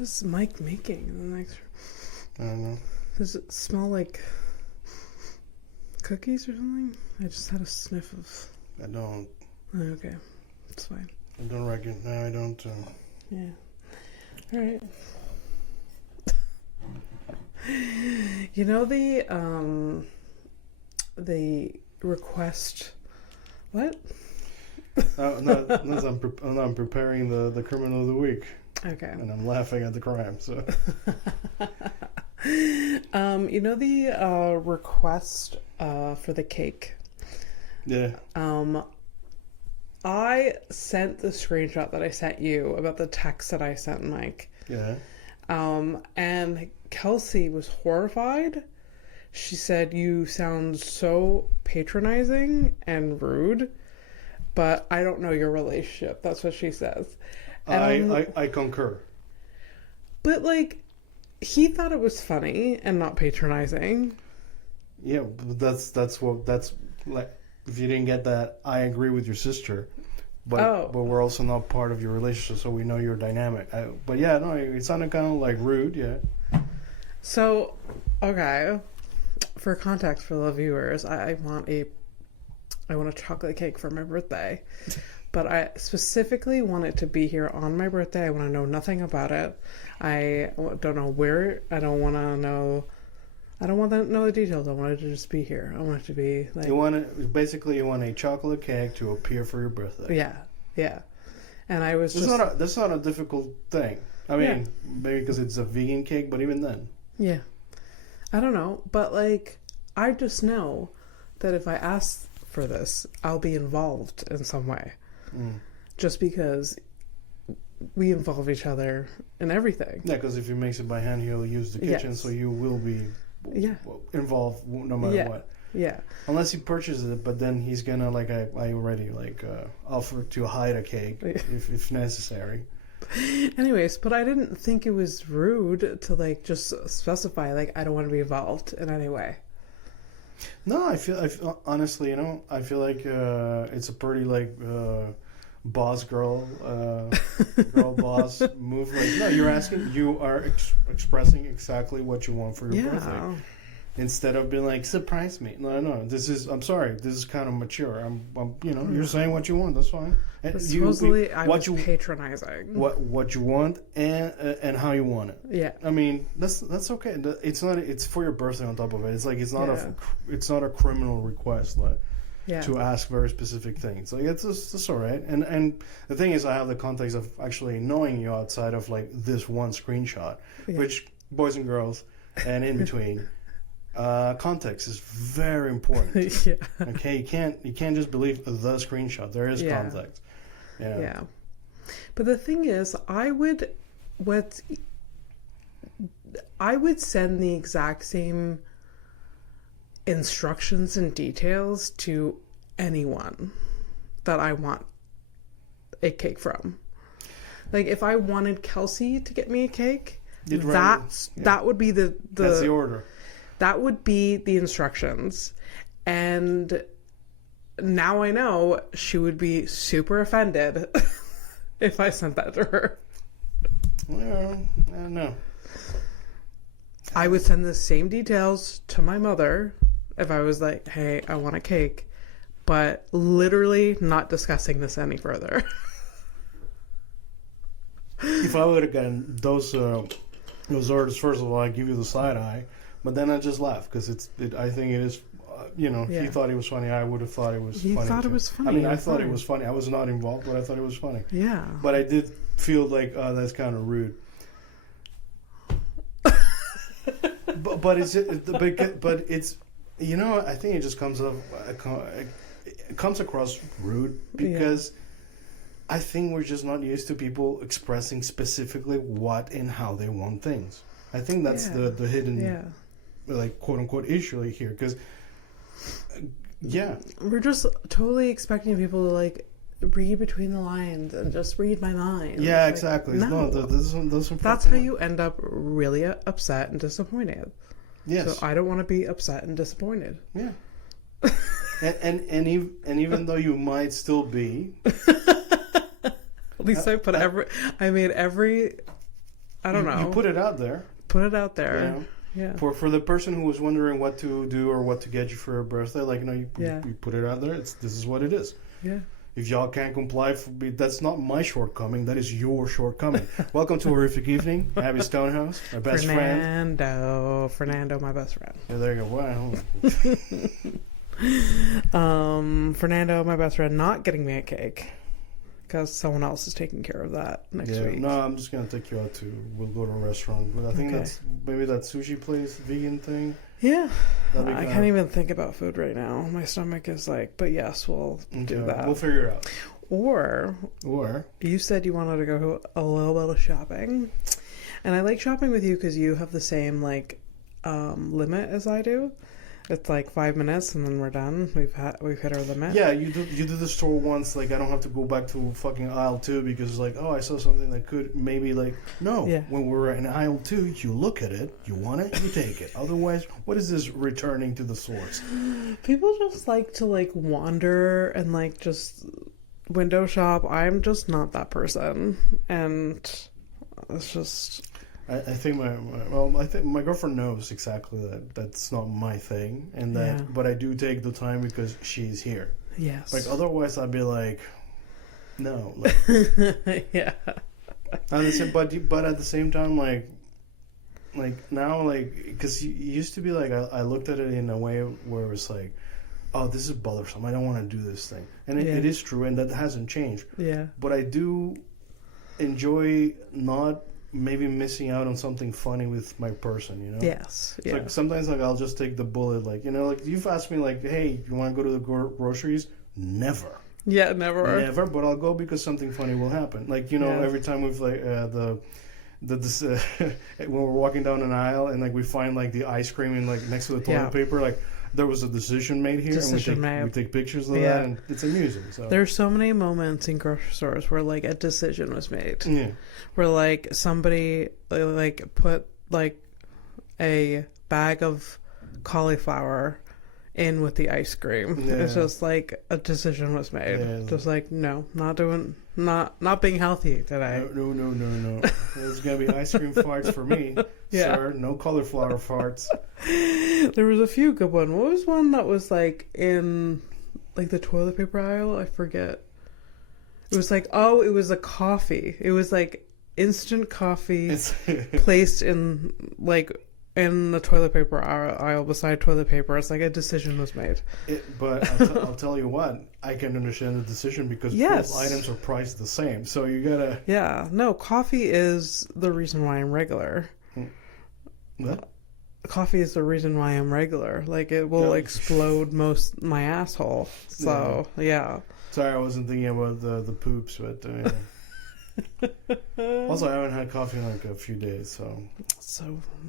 What is Mike making in the next? I don't know. Does it smell like cookies or something? I just had a sniff of. I don't. Oh, okay, it's fine. I don't reckon. No, I don't. Yeah. All right. You know the request. What? No, I'm preparing the criminal of the week. Okay. And I'm laughing at the crime. So. You know the request for the cake. Yeah. I sent the screenshot that I sent you about the text that I sent Mike. Yeah. And Kelsey was horrified. She said, "You sound so patronizing and rude, but I don't know your relationship." That's what she says. And I concur. But like, he thought it was funny and not patronizing. Yeah, but that's like, if you didn't get that, I agree with your sister. But we're also not part of your relationship, so we know your dynamic. But yeah, no, it sounded kind of like rude, yeah. So, okay, for context for the viewers, I want a chocolate cake for my birthday, but I specifically want it to be here on my birthday. I want to know nothing about it. I don't know where. I don't want to know the details. I want it to just be here. I want it to be like you want a chocolate cake to appear for your birthday. Yeah. And I was that's not a difficult thing. I mean, maybe because it's a vegan cake, but even then. Yeah. I don't know, but like I just know that if I ask for this, I'll be involved in some way. Just because we involve each other in everything. Yeah, because if he makes it by hand, he'll use the kitchen, so you will be involved no matter what. Yeah. Unless he purchases it, but then he's gonna I already offer to hide a cake if necessary. Anyways, but I didn't think it was rude to just specify I don't want to be involved in any way. No, I feel honestly, I feel like it's a pretty boss girl boss move. No, you are expressing exactly what you want for your birthday. Instead of being surprise me. No, I'm sorry, this is kind of mature. You're saying what you want, that's fine. And supposedly I was patronizing. What you want and how you want it. Yeah. I mean, that's okay. It's for your birthday on top of it. It's not a criminal request to ask very specific things. It's all right. And the thing is, I have the context of actually knowing you outside of this one screenshot, which boys and girls and in between. Context is very important. Okay, you can't just believe the screenshot. There is context. Yeah. But the thing is, I would send the exact same instructions and details to anyone that I want a cake from. If I wanted Kelsey to get me a cake, that would be that's the order. That would be the instructions. And now I know she would be super offended if I sent that to her. Well, I don't know. I would send the same details to my mother if I was like, hey, I want a cake, but literally not discussing this any further. If I would have gotten those orders, first of all, I'd give you the side eye. But then I just laugh because I think it is, he thought it was funny. I would have thought it was funny. He thought it was funny. I mean, I thought it was funny. I was not involved, but I thought it was funny. Yeah. But I did feel that's kind of rude. but it's I think it just comes across rude because I think we're just not used to people expressing specifically what and how they want things. I think that's the hidden, quote unquote, issue here. Because, we're just totally expecting people to read between the lines and just read my mind. Yeah, exactly. No, that's how you end up really upset and disappointed. Yes. So I don't want to be upset and disappointed. Yeah. and even though you might still be, at least I made every I don't know. You put it out there. Put it out there. You know? Yeah. For the person who was wondering what to do or what to get you for your birthday, like, you put it out there. This is what it is. Yeah. If y'all can't comply, that's not my shortcoming. That is your shortcoming. Welcome to Horrific Evening. Abby Stonehouse, my best friend. Fernando, my best friend. Yeah, there you go. Wow. Fernando, my best friend, not getting me a cake. Because someone else is taking care of that next week. No, I'm just going to take you out we'll go to a restaurant. But I think that's maybe that sushi place, vegan thing. Yeah. I can't even think about food right now. My stomach is like, but yes, we'll do that. We'll figure it out. Or you said you wanted to go a little bit of shopping. And I like shopping with you because you have the same like limit as I do. It's like 5 minutes and then we're done. We've hit our limit. Yeah, you do the store once. Like I don't have to go back to fucking aisle 2 because it's like, oh, I saw something that could maybe like no. Yeah. When we're in aisle 2, you look at it, you want it, you take it. Otherwise, what is this returning to the source? People just like to like wander and like just window shop. I'm just not that person, and it's just. I think my girlfriend knows exactly that that's not my thing, and that but I do take the time because she's here. Yes. Like otherwise, I'd be like, no. Like, yeah. And but at the same time, like now, like because it used to be like I looked at it in a way where it was like, oh, this is bothersome. I don't want to do this thing, and it is true, and that hasn't changed. Yeah. But I do enjoy not. Maybe missing out on something funny with my person, you know? Yes. Yeah. Like sometimes like I'll just take the bullet, like, you know, like you've asked me like, hey, you want to go to the groceries? Never. Yeah, never. But I'll go because something funny will happen. Like, you know, every time we've like when we're walking down an aisle and like we find like the ice cream in like next to the toilet paper, like there was a decision made here, and we take pictures of that, and it's amusing. So there's so many moments in grocery stores where like a decision was made. Yeah. Where like somebody like put like a bag of cauliflower in with the ice cream. Yeah. It's just like a decision was made. Yeah. Just like no, not being healthy today. No. There's gonna be ice cream farts for me, sir. No cauliflower farts. There was a few good ones. What was one that was like in like the toilet paper aisle? I forget. It was like it was a coffee. It was like instant coffee placed in like in the toilet paper aisle beside toilet paper. It's like a decision was made. But I'll tell you what, I can understand the decision because both items are priced the same. So you gotta. Yeah, no, coffee is the reason why I'm regular. What? Coffee is the reason why I'm regular. Like it will explode my asshole. So yeah. Sorry, I wasn't thinking about the poops, but. Also, I haven't had coffee in like a few days, so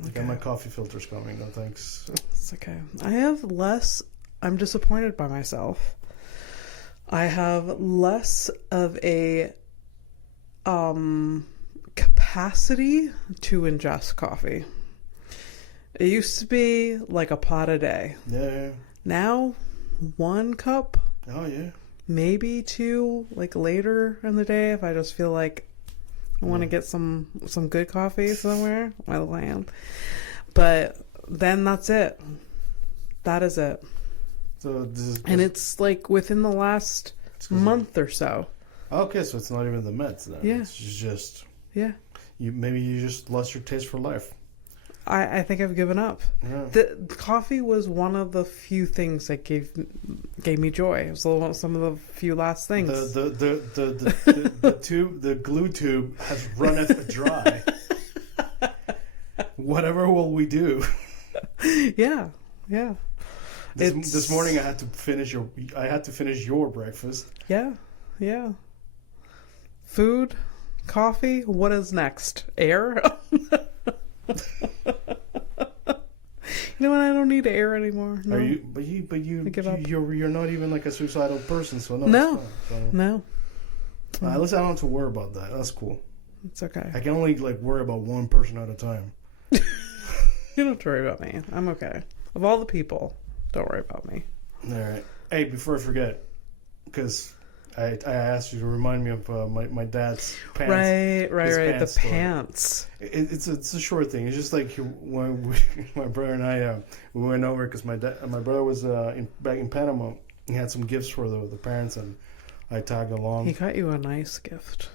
I got my coffee filters coming. No thanks. It's okay. I have less. I'm disappointed by myself. I have less of a capacity to ingest coffee. It used to be like a pot a day. Yeah. Now, 1 cup. Oh yeah. Maybe 2, like later in the day, if I just feel like I want to get some good coffee somewhere. Well, I am. But then that's it. That is it. So and it's like within the last month or so. Okay, so it's not even the meds then. Yeah. It's just maybe you just lost your taste for life. I think I've given up. Yeah. The coffee was one of the few things that gave me joy. It was some of the few last things. The glue tube has runneth dry. Whatever will we do? Yeah. This morning I had to finish your breakfast. Yeah. Food, coffee. What is next? Air. You know what? I don't need air anymore. No. You're not even like a suicidal person, so no. No. At least I don't have to worry about that. That's cool. It's okay. I can only like worry about one person at a time. You don't have to worry about me. I'm okay. Of all the people, don't worry about me. All right. Hey, before I forget, because I asked you to remind me of my dad's pants. Right. The pants. It's a short thing. It's just like when my brother and I we went over because my brother was back in Panama. He had some gifts for the parents, and I tagged along. He got you a nice gift.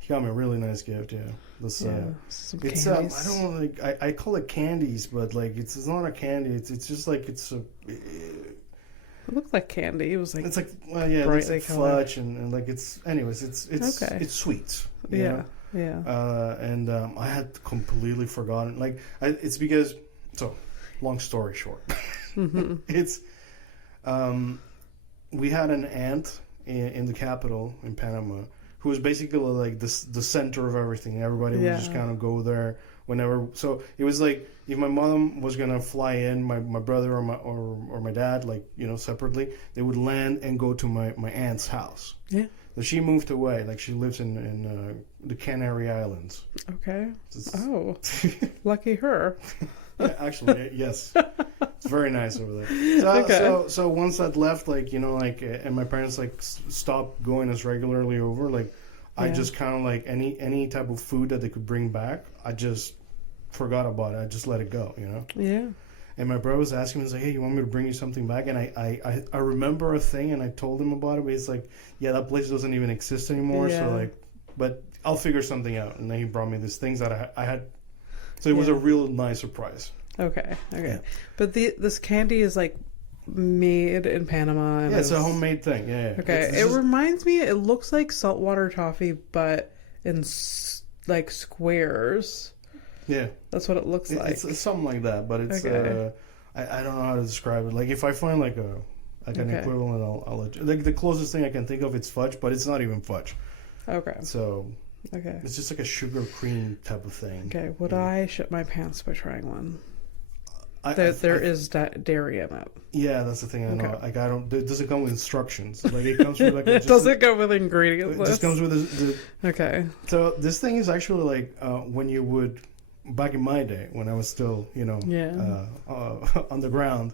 He got me a really nice gift. Yeah, some it's candies. I don't know, like I call it candies, but like it's not a candy. It's just like it's a. It looked like candy. It was like it's like it's like fudge and like it's okay. It's sweets. Yeah. And I had completely forgotten. Like it's because long story short, mm-hmm. it's we had an aunt in the capital in Panama who was basically like the center of everything. Everybody would just kind of go there whenever. So it was like if my mom was gonna fly in, my brother or my dad, like separately, they would land and go to my aunt's house. Yeah. So she moved away. Like she lives in the Canary Islands. Okay. Lucky her. Yeah, actually, yes. It's very nice over there. So once that left, and my parents stopped going as regularly over, I just kind of any type of food that they could bring back, I just forgot about it. I just let it go, Yeah. And my brother was asking me, he's like, hey, you want me to bring you something back? And I remember a thing, and I told him about it, but he's like, yeah, that place doesn't even exist anymore, so but I'll figure something out. And then he brought me these things that I had. So it was a real nice surprise. Okay. Yeah. But this candy is made in Panama. And it's a homemade thing. Yeah. Okay. It reminds me. It looks like saltwater toffee, but in squares. Yeah. That's what it looks like. It's something like that, but it's I don't know how to describe it. Like if I find an equivalent, I'll let you. Like the closest thing I can think of, it's fudge, but it's not even fudge. Okay. So. Okay. It's just like a sugar cream type of thing. Okay. Would I shit my pants by trying one? There is dairy in it. Yeah, that's the thing. I know. Like I don't. It doesn't come with instructions. Like it comes with it doesn't come with ingredients. It just comes with the. Okay. So this thing is actually when you would back in my day when I was still on the ground.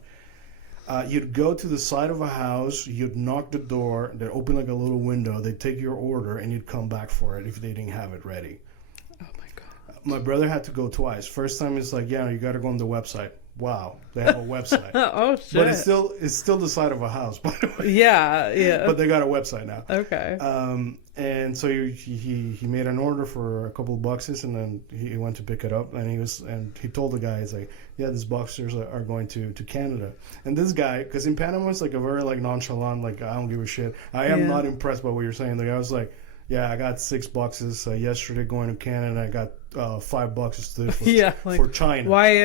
You'd go to the side of a house, you'd knock the door, they'd open a little window, they'd take your order, and you'd come back for it if they didn't have it ready. Oh my God. My brother had to go twice. First time it's you got to go on the website. Wow, they have a website. Oh shit! But it's still the side of a house, by the way. Yeah. But they got a website now. Okay. And so he made an order for a couple of boxes, and then he went to pick it up, and he told the guy, he's like, yeah, these boxers are going to Canada. And this guy, because in Panama it's a very nonchalant, I don't give a shit. I am not impressed by what you're saying. The guy was like, yeah, I got 6 boxes yesterday going to Canada. I got 5 boxes today for China. Why?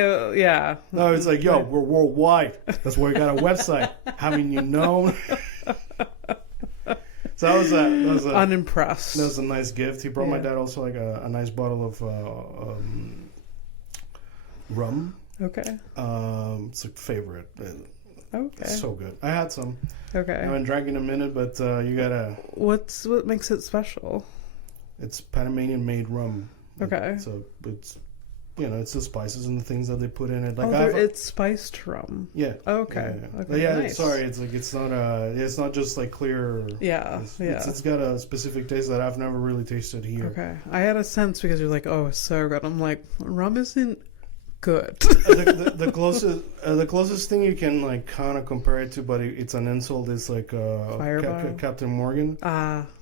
No, it's like, yo, we're worldwide. That's why we got a website. Haven't you known? So that was unimpressed. That was a nice gift. He brought my dad also a nice bottle of rum. Okay. It's a favorite. Okay. It's so good. I had some. Okay. I haven't drank in a minute, but you gotta. What makes it special? It's Panamanian made rum. Okay. So it's it's the spices and the things that they put in it. It's spiced rum. Yeah. Okay. Yeah. Okay. Yeah. Sorry, it's not just clear. Yeah. It's got a specific taste that I've never really tasted here. Okay. I had a sense because you're like, oh, it's so good. I'm like, rum isn't good. the closest thing you can kind of compare it to, but it's an insult, is Captain Morgan.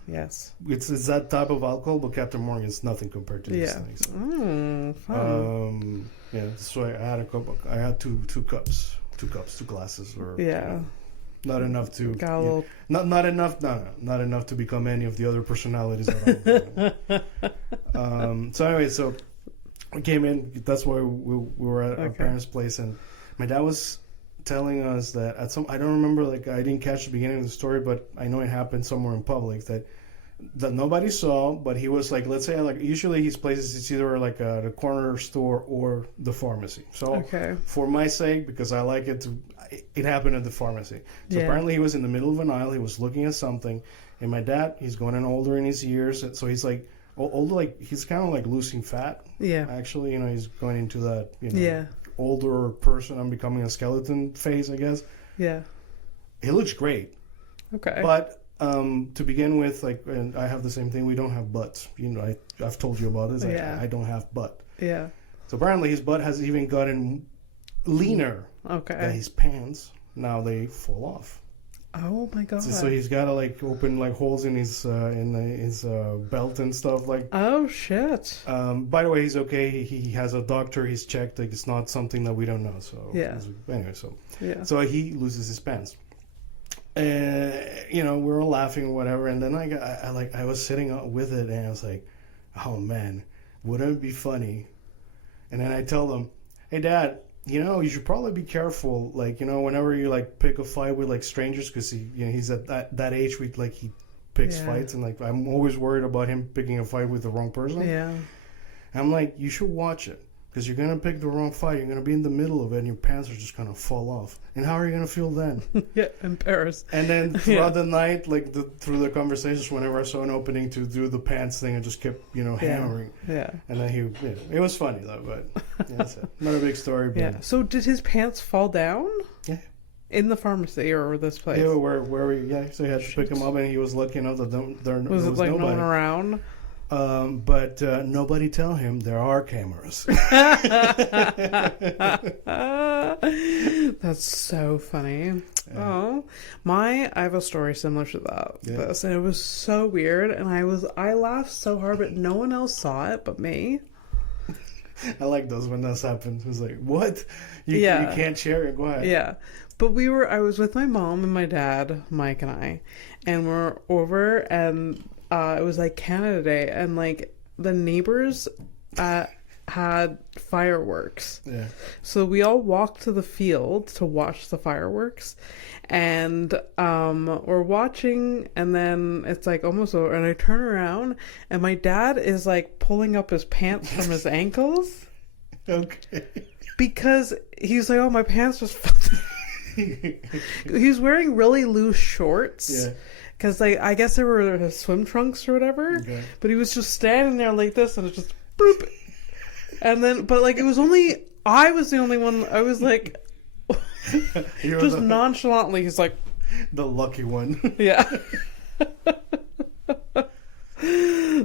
Yes. It's that type of alcohol, but Captain Morgan's nothing compared to these things. Fun. So I had two glasses, or not enough to not enough to become any of the other personalities that I'm so anyway, so we came in. That's why we were at our parents' place, and my dad was telling us that I don't remember, I didn't catch the beginning of the story, but I know it happened somewhere in public that nobody saw, but he was let's say usually his places, it's either the corner store or the pharmacy. So for my sake, because I like it, it happened at the pharmacy. So apparently he was in the middle of an aisle, he was looking at something, and my dad, he's going on older in his years, and so he's older, he's kind of losing fat. Yeah. Actually, he's going into that, older person, I'm becoming a skeleton phase, I guess. Yeah. He looks great. Okay. But To begin with, like, and I have the same thing. We don't have butts. You know, I've told you about this. Yeah. I don't have butt. Yeah. So apparently his butt has even gotten leaner. Okay. Than his pants. Now they fall off. Oh my god! So he's got to like open like holes in his belt and stuff like. Oh shit! By the way, he's okay. He has a doctor. He's checked. Like it's not something that we don't know. So yeah. Anyway, so yeah. So he loses his pants. You know, we were laughing or whatever, and then I was sitting with it, and I was like, oh man, wouldn't it be funny? And then I tell them, hey Dad, you know, you should probably be careful, like, you know, whenever you like pick a fight with like strangers, because he's at that age with like he picks fights, and like I'm always worried about him picking a fight with the wrong person. Yeah. And I'm like, you should watch it, because you're gonna pick the wrong fight. You're gonna be in the middle of it, and your pants are just gonna fall off. And how are you gonna feel then? Yeah, embarrassed. And then throughout the night, like through the conversations, whenever I saw an opening to do the pants thing, I just kept hammering. Yeah. And then it was funny though, but that's it. Not a big story. But yeah. So did his pants fall down? Yeah. In the pharmacy or this place? Yeah, where we so he had to pick him up, and he was lucky enough that there was like nobody. No one around. But nobody tell him there are cameras. That's so funny. Yeah. Oh, I have a story similar to that. Yeah. This, and it was so weird, and I laughed so hard, but no one else saw it but me. I like those when this happens. It's like, what? You can't share it. Go ahead. Yeah. But I was with my mom and my dad, Mike and I, and we're over, and it was like Canada Day, and like the neighbors had fireworks. Yeah. So we all walked to the field to watch the fireworks, and we're watching, and then it's like almost over, and I turn around, and my dad is like pulling up his pants from his ankles. Okay. Because he's like, oh, my pants just he's wearing really loose shorts. Yeah. Because like I guess they were his swim trunks or whatever. Okay. But he was just standing there like this, and it just boop. And then, but like it was only I was the only one. I was like, just nonchalantly. He's like, the lucky one. Yeah.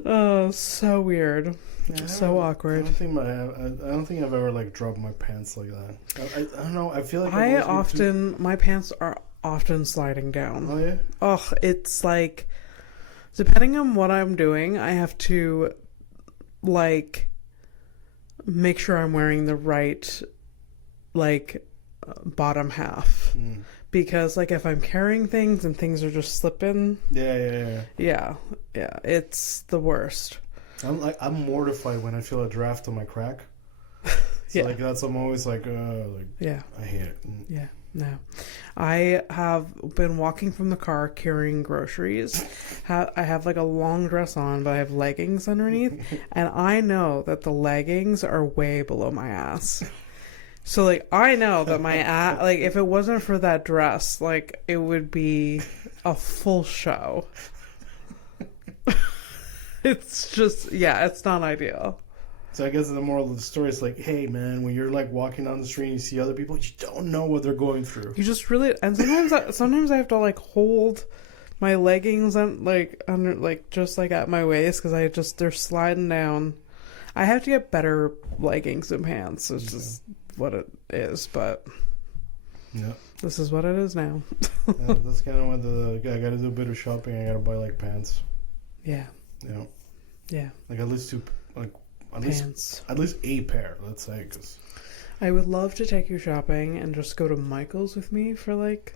Oh, so weird. Yeah, so awkward. I don't think I've ever like dropped my pants like that. I don't know. I feel like my pants are often sliding down. Oh yeah. Oh, it's like depending on what I'm doing, I have to like make sure I'm wearing the right like bottom half. Because like if I'm carrying things and things are just slipping, yeah, it's the worst. I'm mortified when I feel a draft on my crack. So like that's I'm always like I hate it. Yeah, no. I have been walking from the car carrying groceries. I have like a long dress on, but I have leggings underneath, and I know that the leggings are way below my ass. So like I know that my ass, like if it wasn't for that dress, like it would be a full show. It's just it's not ideal. So I guess the moral of the story is like, hey man, when you're like walking down the street and you see other people, you don't know what they're going through. You just really, and sometimes I have to like hold my leggings and like under like just like at my waist because they're sliding down. I have to get better leggings and pants. It's just what it is, but this is what it is now. That's kind of what I got to do a bit of shopping. I got to buy like pants. Yeah. Yeah. Like at least two, like at pants. At least a pair. Let's say, because I would love to take you shopping and just go to Michael's with me for like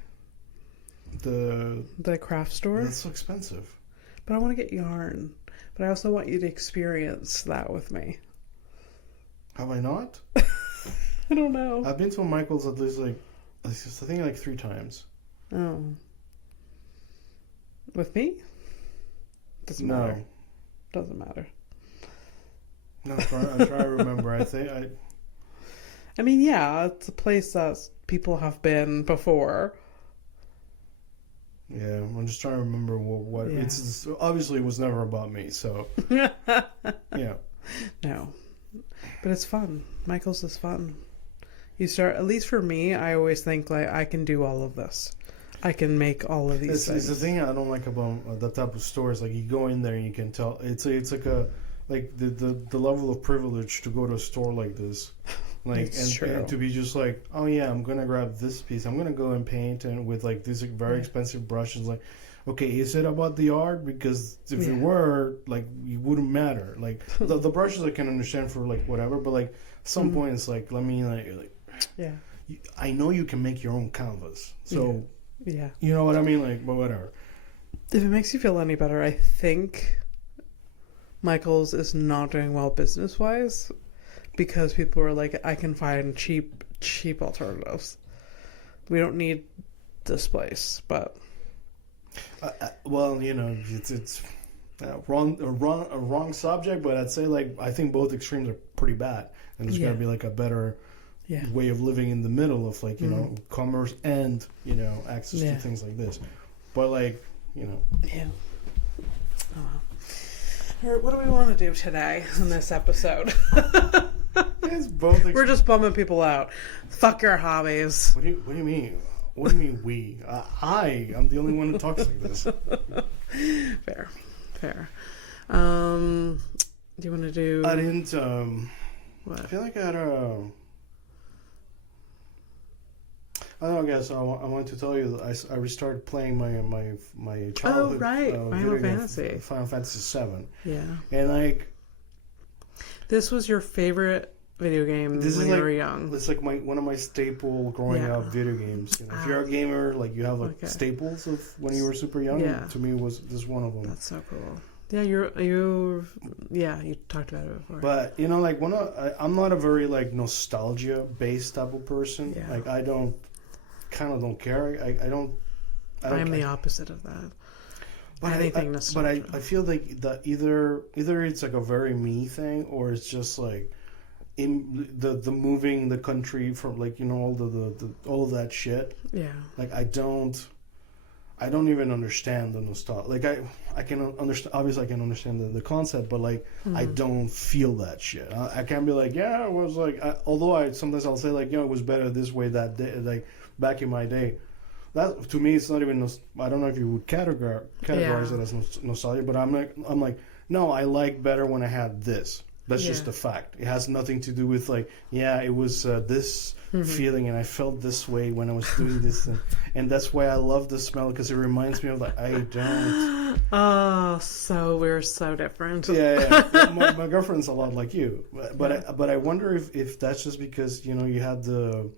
the craft store. That's so expensive. But I want to get yarn. But I also want you to experience that with me. Have I not? I don't know. I've been to Michael's at least I think like 3 times. Oh. With me? Doesn't matter. Doesn't matter. No, I'm trying to remember. I mean, yeah, it's a place that people have been before. Yeah, I'm just trying to remember what it's obviously it was never about me, so yeah. No. But it's fun. Michael's is fun. You start, at least for me, I always think like I can do all of this. I can make all of these things. It's the thing I don't like about that type of stores. Like, you go in there and you can tell it's like a the level of privilege to go to a store like this, like and to be just like, oh yeah, I'm gonna grab this piece. I'm gonna go and paint and with like these very expensive brushes. Like, okay, is it about the art? Because if it were, like, it wouldn't matter. Like the brushes I can understand for like whatever, but like at some point it's like, let me like I know you can make your own canvas, so you know what I mean. Like, but whatever. If it makes you feel any better, I think Michael's is not doing well business-wise because people are like, I can find cheap alternatives. We don't need this place, but well, you know, it's a wrong subject, but I'd say like I think both extremes are pretty bad, and there's gotta be like a better way of living in the middle of like, you know, commerce and, you know, access to things like this. But like, you know, oh well. What do we want to do today in this episode? It's both. We're just bumming people out. Fuck your hobbies. What do you mean? What do you mean we? I'm the only one who talks like this. Fair. Do you want to do? I didn't. What? I feel like I had a. I don't know, I guess I want to tell you that I restarted playing my childhood. Oh right, Final Fantasy. Final Fantasy VII. Yeah. And like, this was your favorite video game when you were young. It's like one of my staple growing up video games. You know, if you're a gamer, like you have like staples of when you were super young. Yeah. To me, was this one of them. That's so cool. Yeah, you talked about it before. But you know, like I'm not a very like nostalgia based type of person. Yeah. Like I don't care. I don't. I'm the opposite of that. But I feel like that either it's like a very me thing, or it's just like in the moving the country from, like, you know, all of that shit. Yeah. Like I don't even understand the nostalgia. Like I can understand, obviously I can understand the concept, but like I don't feel that shit. I can't be like, yeah, it was like, although sometimes I'll say like, you know, it was better this way that day, like back in my day. That to me, it's not even. I don't know if you would categorize it as nostalgia, but I'm like, no, I like better when I had this. That's just a fact. It has nothing to do with like, yeah, it was this feeling, and I felt this way when I was doing this, and that's why I love the smell, because it reminds me of like I don't. Oh, so we're so different. Yeah. My girlfriend's a lot like you, but I wonder if that's just because, you know, you had the.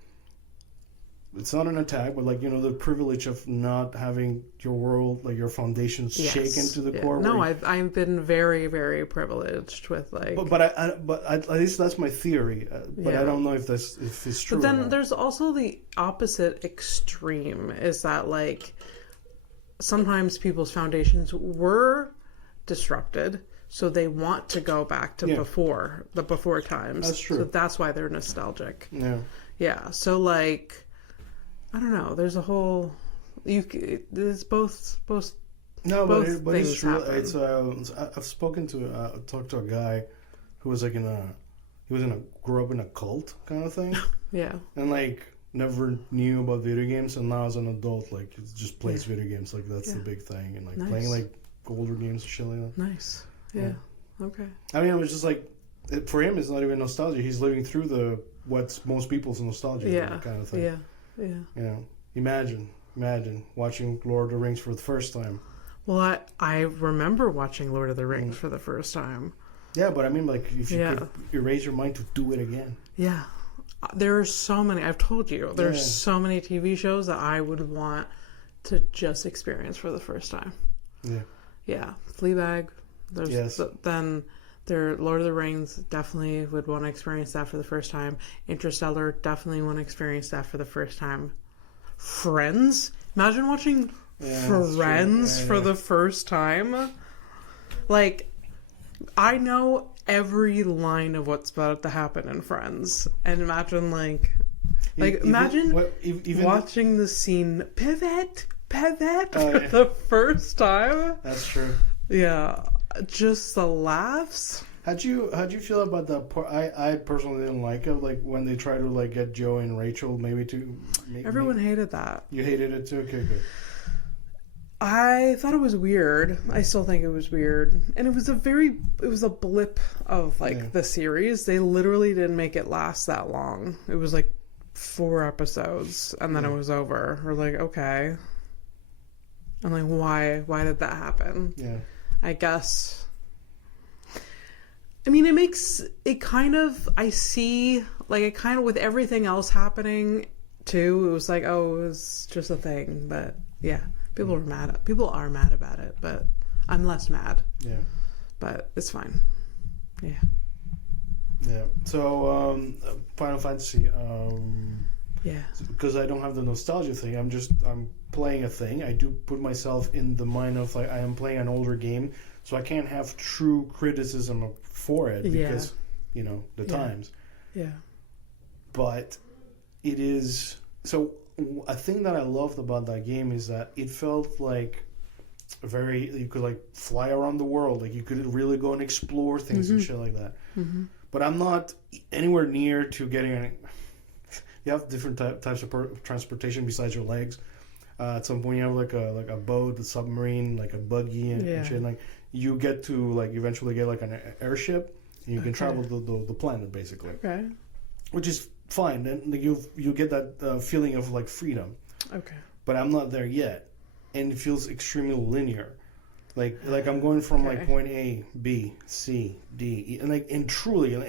It's not an attack, but like, you know, the privilege of not having your world, like your foundations shaken to the core. No, I've been very, very privileged with like. But at least that's my theory. But I don't know if it's true. But then there's also the opposite extreme, is that like sometimes people's foundations were disrupted, so they want to go back to before times. That's true. So that's why they're nostalgic. Yeah. Yeah. So like. I don't know. There's a whole. There's both. No, both but it's true. Happen. It's I've talked to a guy who was like grew up in a cult kind of thing. Yeah. And like never knew about video games, and now as an adult, like it just plays video games. Like that's the big thing, and like playing like older games and shit like that. Nice. Yeah. Okay. I mean, it was just like for him, it's not even nostalgia. He's living through what's most people's nostalgia kind of thing. Yeah. Yeah. You know, imagine watching Lord of the Rings for the first time. Well, I remember watching Lord of the Rings for the first time. Yeah, but I mean, like, if you could erase your mind to do it again. Yeah. There are so many, I've told you, there's so many TV shows that I would want to just experience for the first time. Yeah. Yeah. Fleabag. Then Lord of the Rings, definitely would want to experience that for the first time. Interstellar, definitely want to experience that for the first time. Friends? Imagine watching Friends for the first time. Like, I know every line of what's about to happen in Friends. And imagine, watching the scene pivot for the first time. That's true. Yeah. Just the laughs. How'd you feel about that part? I personally didn't like it. Like when they try to like get Joe and Rachel Everyone hated that. You hated it too? Okay, good. I thought it was weird. I still think it was weird. And it was a blip of like the series. They literally didn't make it last that long. It was like 4 episodes and then it was over. We're like, okay. I'm like, why did that happen? Yeah. I guess. I mean, I see, like, it kind of, with everything else happening too, it was like, oh, it was just a thing. But yeah. People are mad about it, but I'm less mad. Yeah. But it's fine. Yeah. Yeah. So, Final Fantasy. Yeah. Because I don't have the nostalgia thing. I'm playing a thing. I do put myself in the mind of like I am playing an older game, so I can't have true criticism for it because the times. Yeah. But it is so. A thing that I loved about that game is that it felt like you could like fly around the world, like you could really go and explore things and shit like that. Mm-hmm. But I'm not anywhere near to getting any. You have different types of transportation besides your legs. At some point, you have like a boat, a submarine, like a buggy, and shit. Like you get to like eventually get like an airship, and you can travel the planet basically. Okay. Which is fine, and you get that feeling of like freedom. Okay. But I'm not there yet, and it feels extremely linear. Like I'm going from like point A, B, C, D, E, and truly, and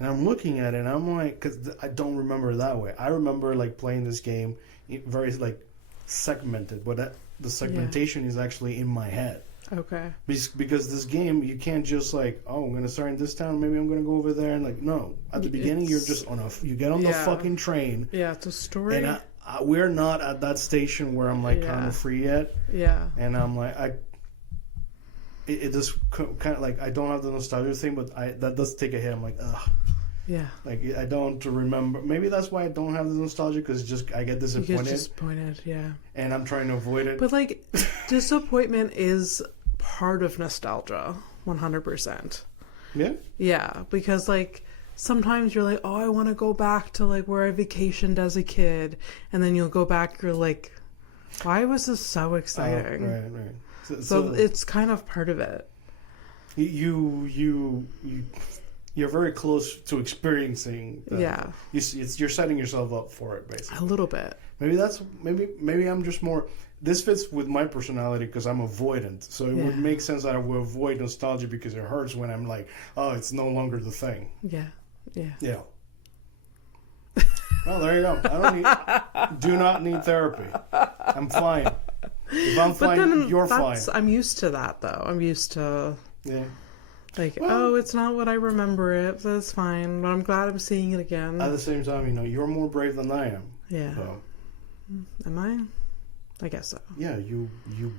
I'm looking at it, and I'm like, because I don't remember it that way. I remember like playing this game very like segmented, but the segmentation is actually in my head. Okay. Because this game, you can't just like, oh, I'm gonna start in this town, maybe I'm gonna go over there, and like, no. At the beginning, you're just you get on the fucking train. Yeah, it's a story. And we're not at that station where I'm like kind of free yet. Yeah. And I'm like, it just kind of like I don't have the nostalgia thing, but that does take a hit. I'm like, ugh. Yeah. Like I don't remember. Maybe that's why I don't have the nostalgia because I get disappointed. You get disappointed, yeah. And I'm trying to avoid it. But like, disappointment is part of nostalgia, 100%. Yeah. Yeah, because like sometimes you're like, oh, I want to go back to like where I vacationed as a kid, and then you'll go back, you're like, why was this so exciting? Right. So it's kind of part of it. You're very close to experiencing that. Yeah. You're setting yourself up for it, basically. A little bit. Maybe I'm just more. This fits with my personality because I'm avoidant. So it would make sense that I would avoid nostalgia because it hurts when I'm like, oh, it's no longer the thing. Yeah. Well, there you go. Do not need therapy. I'm fine. If I'm fine, you're fine. I'm used to that, though. I'm used to... Yeah. Like, well, it's not what I remember it. That's fine. But I'm glad I'm seeing it again. At the same time, you're more brave than I am. Yeah. So. Am I? I guess so. Yeah, you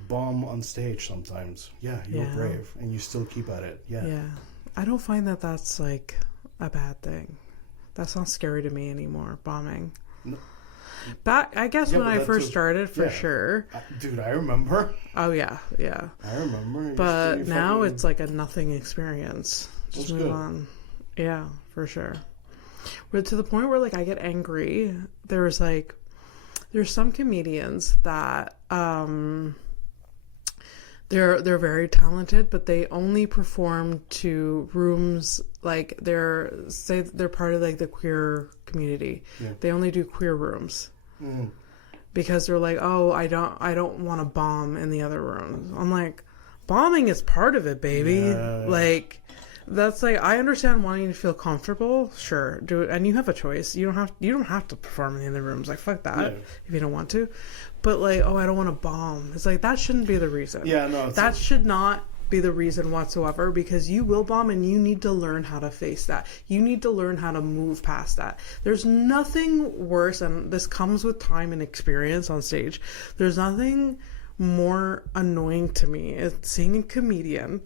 bomb on stage sometimes. Yeah, you're brave. And you still keep at it. Yeah. Yeah. I don't find that that's, like, a bad thing. That's not scary to me anymore, bombing. No. Back, I guess when I first started, for sure. Dude, I remember. Oh, yeah. I remember. But now it's like a nothing experience. Just move on. Yeah, for sure. We're to the point where, like, I get angry. There's some comedians that, they're very talented, but they only perform to rooms, like, they're part of, like, the queer community. Yeah. They only do queer rooms. Mm-hmm. Because they're like, oh, I don't want to bomb in the other rooms. I'm like, bombing is part of it, baby. Yeah. Like, that's like, I understand wanting to feel comfortable. Sure, do it, and you have a choice. You don't have to perform in the other rooms. Like, fuck that if you don't want to. But like, oh, I don't want to bomb. It's like, that shouldn't be the reason. Yeah, no. That should not be the reason whatsoever, because you will bomb and you need to learn how to face that. You need to learn how to move past that. There's nothing worse, and this comes with time and experience on stage. There's nothing more annoying to me is seeing a comedian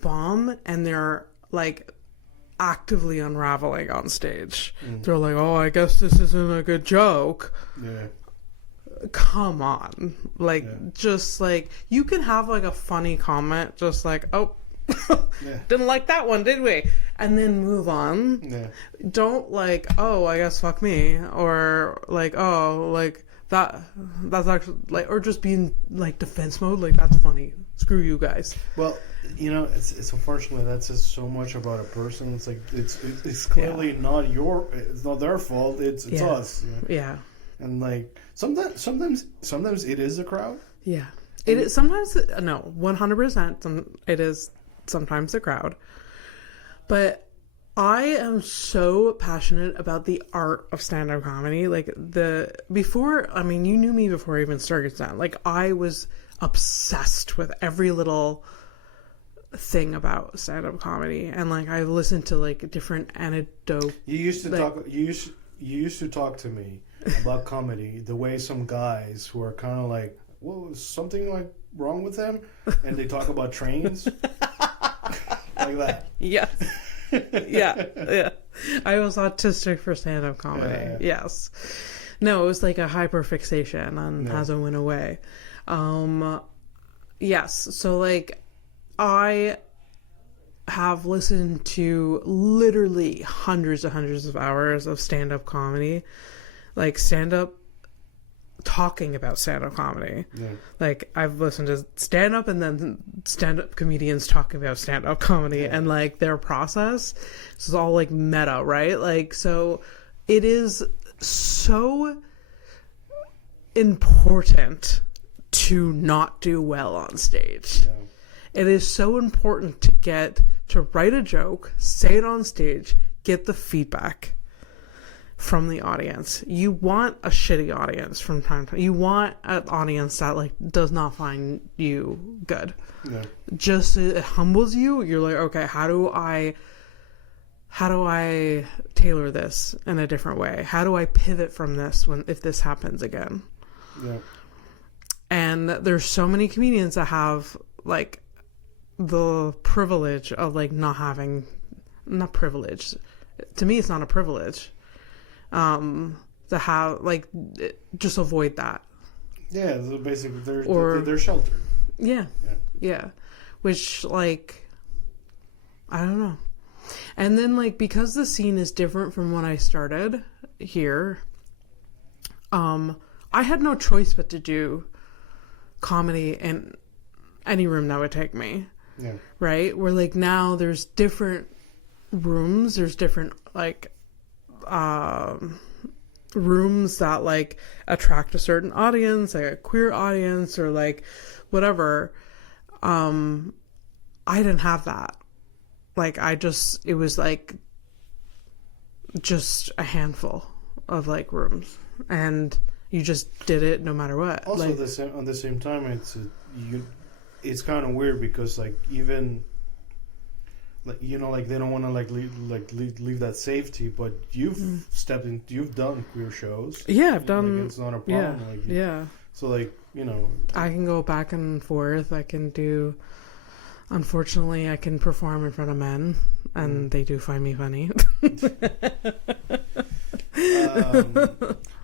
bomb and they're like actively unraveling on stage. They're like, oh, I guess this isn't a good joke. Yeah. Come on. Like, just like, you can have like a funny comment, just like, oh, Didn't like that one, did we? And then move on. Yeah. Don't like, oh, I guess fuck me, or like, oh, like that's actually like, or just being like defense mode, like that's funny. Screw you guys. Well, it's unfortunately that's just so much about a person. It's like it's clearly not it's not their fault. It's us. Yeah. And like sometimes it is a crowd. Yeah. It is sometimes 100%. It is sometimes a crowd. But I am so passionate about the art of stand-up comedy. Like you knew me before I even started stand. Like I was obsessed with every little thing about stand-up comedy, and like I listened to like different anecdotes. You used to talk to me about comedy the way some guys who are kind of like, well, is something like wrong with them, and they talk about trains like that. Yes. yeah. I was autistic for stand-up comedy. Yeah. Yes. No, it was like a hyperfixation on hasn't went away. Yes. So like I have listened to literally hundreds of hours of stand-up comedy, like stand-up talking about stand-up comedy. Yeah. Like I've listened to stand-up and then stand-up comedians talking about stand-up comedy and like their process. This is all like meta, right? Like, so it is so important to not do well on stage. Yeah. It is so important to write a joke, say it on stage, get the feedback from the audience. You want a shitty audience from time to time. You want an audience that like does not find you good. Yeah. Just it humbles you. You're like, okay, how do I tailor this in a different way? How do I pivot from this if this happens again? Yeah. And there's so many comedians that have like the privilege of like not privilege. To me, it's not a privilege. To have like just avoid that. Yeah, so basically they're sheltered. Yeah. Which like I don't know. And then like because the scene is different from when I started here, I had no choice but to do comedy in any room that would take me. Yeah. Right? Where like now there's different rooms, there's different like rooms that like attract a certain audience, like a queer audience or like whatever. I didn't have that. Like it was like just a handful of like rooms, and you just did it no matter what. Also, like, at the same time, it's kind of weird because like even like like they don't want to leave that safety, but you've stepped in, you've done queer shows. Yeah, I've done. Like, it's not a problem. Yeah. So like I can go back and forth. I can do. Unfortunately, I can perform in front of men, and they do find me funny.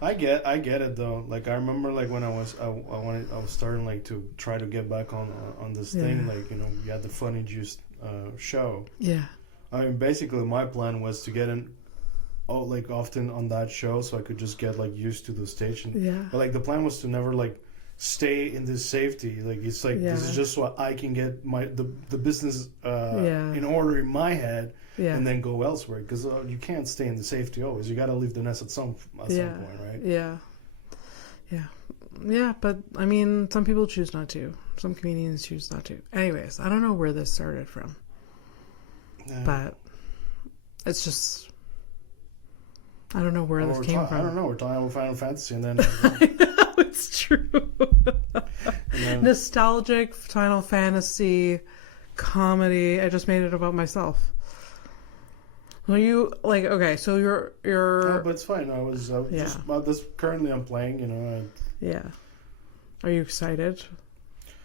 I get it though. Like I remember, like when I was starting like to try to get back on this thing. Like you had the Funny Juice show. Yeah. I mean, basically, my plan was to get in, like often on that show, so I could just get like used to the stage. But like the plan was to never like stay in this safety. Like it's like this is just so I can get the business in order in my head. Yeah. And then go elsewhere because you can't stay in the safety always. You got to leave the nest at some point, right? Yeah. But I mean, some people choose not to. Some comedians choose not to. Anyways, I don't know where this started from, but it's just I don't know where this came from. I don't know. We're talking about Final Fantasy, and then I know it's true. Nostalgic Final Fantasy comedy. I just made it about myself. Are you like okay? So you're. But it's fine. I was just this currently I'm playing. Yeah. Are you excited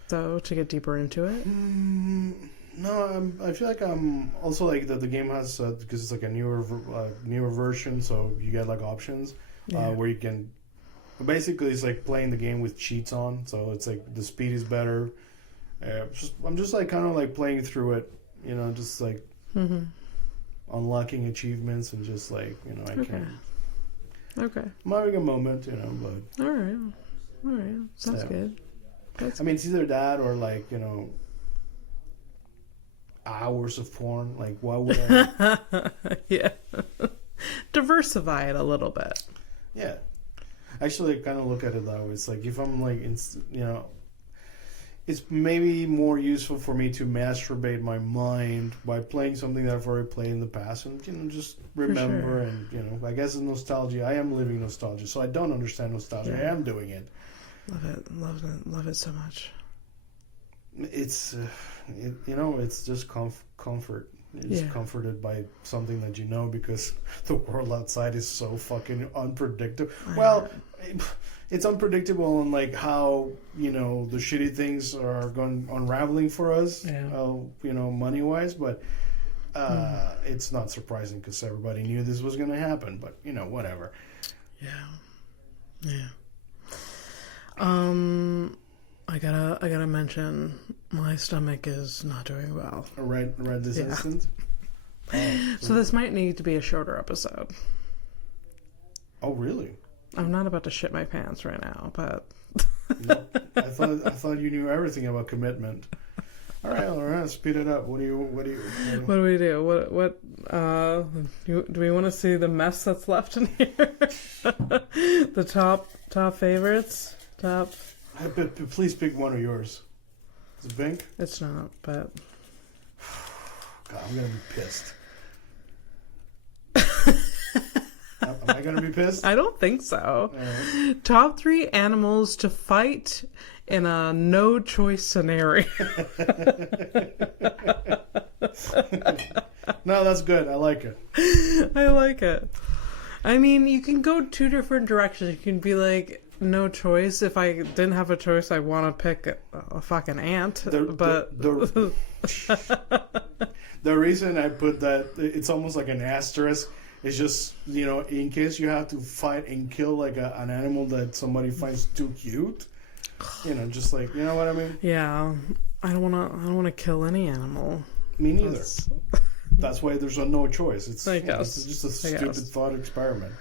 though to get deeper into it? No, I feel like I'm also like the game has because it's like a newer version, so you get like options where you can. Basically, it's like playing the game with cheats on, so it's like the speed is better. I'm just like kind of like playing through it. You know, just like unlocking achievements and just like, you know, I can. Okay. I'm having a moment, you know, but. All right. Sounds good. I mean, it's either that or like, you know, hours of porn. Like, why would I? Yeah. Diversify it a little bit. Yeah. Actually, I kind of look at it that way. It's like if I'm like, you know, it's maybe more useful for me to masturbate my mind by playing something that I've already played in the past and, you know, just remember and, you know, I guess it's nostalgia. I am living nostalgia, so I don't understand nostalgia. Yeah. I am doing it. Love it so much. It's, you know, it's just comfort. It's comforted by something that you know because the world outside is so fucking unpredictable. Well, it's unpredictable in like how, you know, the shitty things are unraveling for us, you know, money-wise, but it's not surprising because everybody knew this was going to happen, but, you know, whatever. Yeah. I gotta mention my stomach is not doing well. Right this instant? Oh, so this might need to be a shorter episode. Oh, really? I'm not about to shit my pants right now, but no, I thought you knew everything about commitment. All right, speed it up. What do we do? Do we want to see the mess that's left in here? The top favorites? Please pick one of yours. Is it pink? It's not, but God, I'm gonna be pissed. Am I gonna be pissed? I don't think so. Top 3 animals to fight in a no choice scenario. No, that's good. I like it. I like it. I mean, you can go 2 different directions. You can be like, no choice. If I didn't have a choice, I want to pick a fucking ant. The reason I put that, it's almost like an asterisk. It's just, you know, in case you have to fight and kill like an animal that somebody finds too cute. You know, just like, you know what I mean? Yeah, I don't want to kill any animal. Me neither. That's why there's no choice. It's just a stupid thought experiment.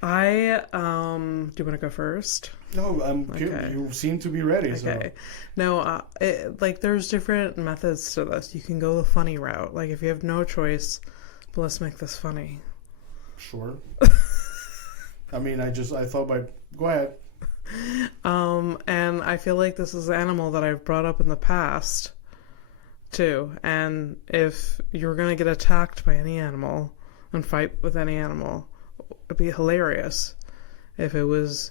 Do you want to go first? No, okay. You seem to be ready. Okay. So. No, like there's different methods to this. You can go the funny route. Like if you have no choice, but let's make this funny. Sure. I mean, I thought go ahead. And I feel like this is an animal that I've brought up in the past, too. And if you're gonna get attacked by any animal and fight with any animal, it'd be hilarious if it was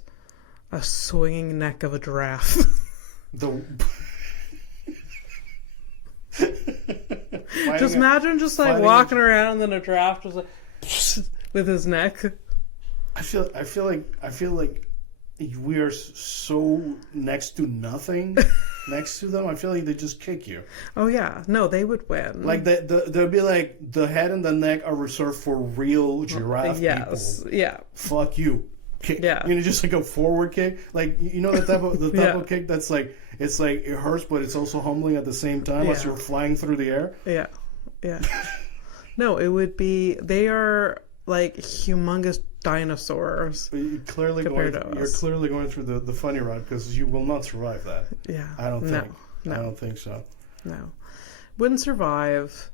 a swinging neck of a giraffe. Just imagine just like walking around and then a giraffe just like with his neck. I feel like we are so next to nothing next to them. I feel like they just kick you. Oh yeah, no, they would win. Like they'll be like the head and the neck are reserved for real giraffe people. Yeah. Fuck you. Kick. Yeah. You know, just like a forward kick. Like, you know, the type of kick that's like it's like it hurts, but it's also humbling at the same time as you're flying through the air. Yeah. No, it would be. They are like humongous dinosaurs. You're clearly going through the funny route because you will not survive that. Yeah. I don't think. No. I don't think so. No. Wouldn't survive.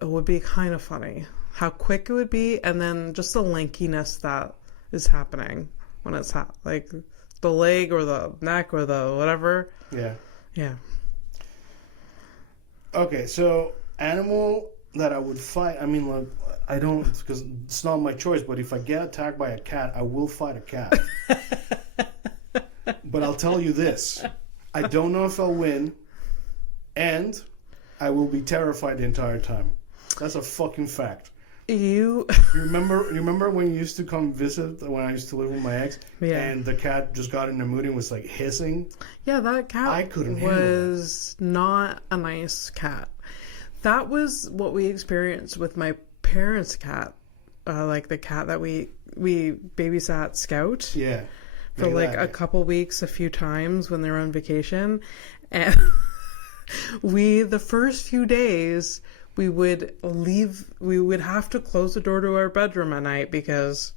It would be kind of funny how quick it would be, and then just the lankiness that is happening when it's like the leg or the neck or the whatever. Yeah. Okay, so animal that I would fight. I mean, like, I don't, because it's not my choice. But if I get attacked by a cat, I will fight a cat. But I'll tell you this: I don't know if I'll win, and I will be terrified the entire time. That's a fucking fact. You remember when you used to come visit when I used to live with my ex, and the cat just got in the mood and was like hissing? Yeah, that cat was not a nice cat. That was what we experienced with my parents' cat, like the cat that we babysat Scout. Yeah. For like a couple weeks, a few times when they were on vacation, and the first few days, we would have to close the door to our bedroom at night because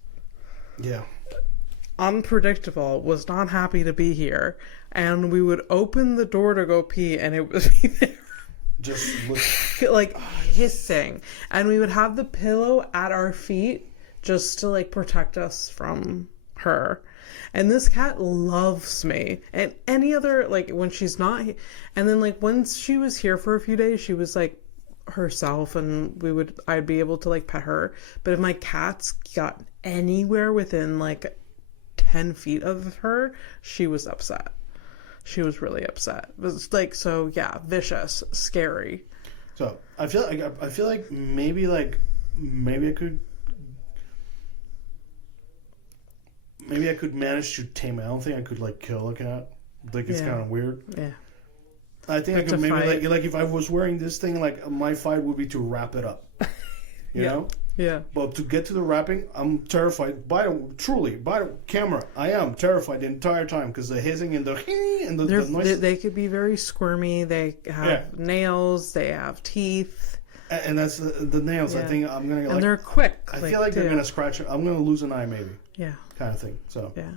Unpredictable was not happy to be here, and we would open the door to go pee and it would be there. Just like hissing, and we would have the pillow at our feet just to like protect us from her. And this cat loves me. And any other, like when she's not, and then like once she was here for a few days, she was like herself, and I'd be able to like pet her. But if my cats got anywhere within like 10 feet of her, she was upset. She was really upset. It was like, so yeah, vicious, scary. So I feel like maybe I could manage to tame it. I don't think I could like kill a cat. Like it's kind of weird. Yeah. I think I could maybe like if I was wearing this thing, like my fight would be to wrap it up. You know? Yeah. But to get to the wrapping, I'm terrified. By the camera, I am terrified the entire time because the hissing and the noise. They could be very squirmy. They have nails. They have teeth. And that's the nails. I think I'm gonna. And they're quick. I feel like they're gonna scratch. I'm gonna lose an eye, maybe. Yeah. Kind of thing. So. Yeah.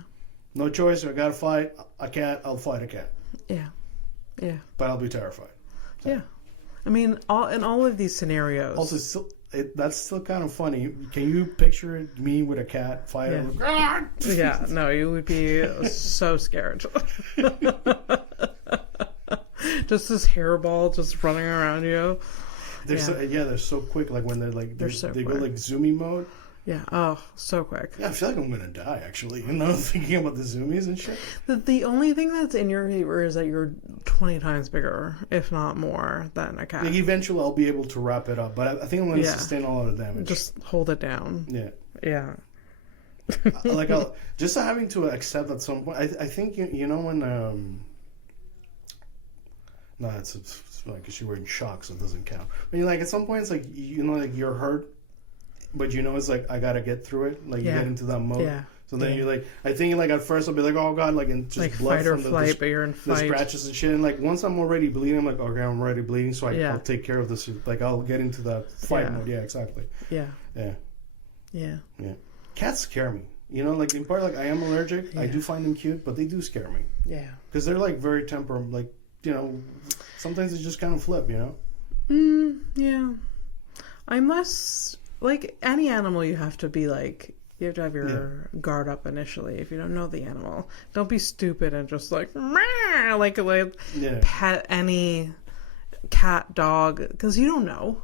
No choice. I gotta fight a cat. I'll fight a cat. Yeah. Yeah. But I'll be terrified. So. Yeah. I mean, in all of these scenarios. Also, that's still kind of funny. Can you picture me with a cat fighting? Yeah, no, you would be so scared. Just this hairball just running around you. They're so quick. Like when they go like zoomy mode. Yeah. Oh, so quick. Yeah, I feel like I'm gonna die. Actually, thinking about the zoomies and shit. The only thing that's in your favor is that you're 20 times bigger, if not more, than a cat. Like eventually, I'll be able to wrap it up, but I think I'm gonna sustain a lot of damage. Just hold it down. Yeah. Yeah. Like just having to accept at some point. I think when no, it's like because you're wearing shocks, so it doesn't count. But like at some point, it's like like you're hurt. But it's like I gotta get through it. Like you get into that mode. Yeah. So then you're like, I think like at first I'll be like, oh god, like and just like blood fight or from flight, but you're in fight. The scratches and shit. And like once I'm already bleeding, I'm like, okay, I'm already bleeding, so I'll take care of this. Like I'll get into that fight mode. Yeah, exactly. Yeah. Yeah. Yeah. Yeah. Cats scare me. Like in part, like I am allergic. I do find them cute, but they do scare me. Yeah. Because they're like very like sometimes they just kind of flip. Yeah. I'm less. Like, any animal, you have to have your guard up initially if you don't know the animal. Don't be stupid and just like pet any cat, dog, because you don't know.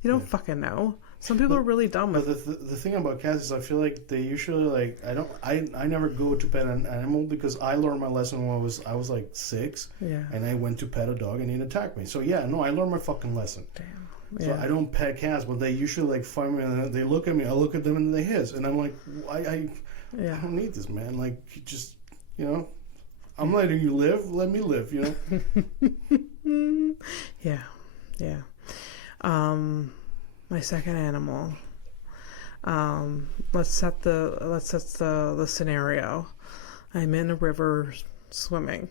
You don't fucking know. Some people are really dumb. But the thing about cats is I feel like they usually I never go to pet an animal because I learned my lesson when I was like 6. Yeah. And I went to pet a dog and it attacked me. So I learned my fucking lesson. Damn. So I don't pet cats, but they usually find me and they look at me. I look at them and they hiss, and I'm like, I don't need this, man. Like, just I'm letting you live. Let me live. Yeah. My second animal. Let's set the scenario. I'm in a river swimming.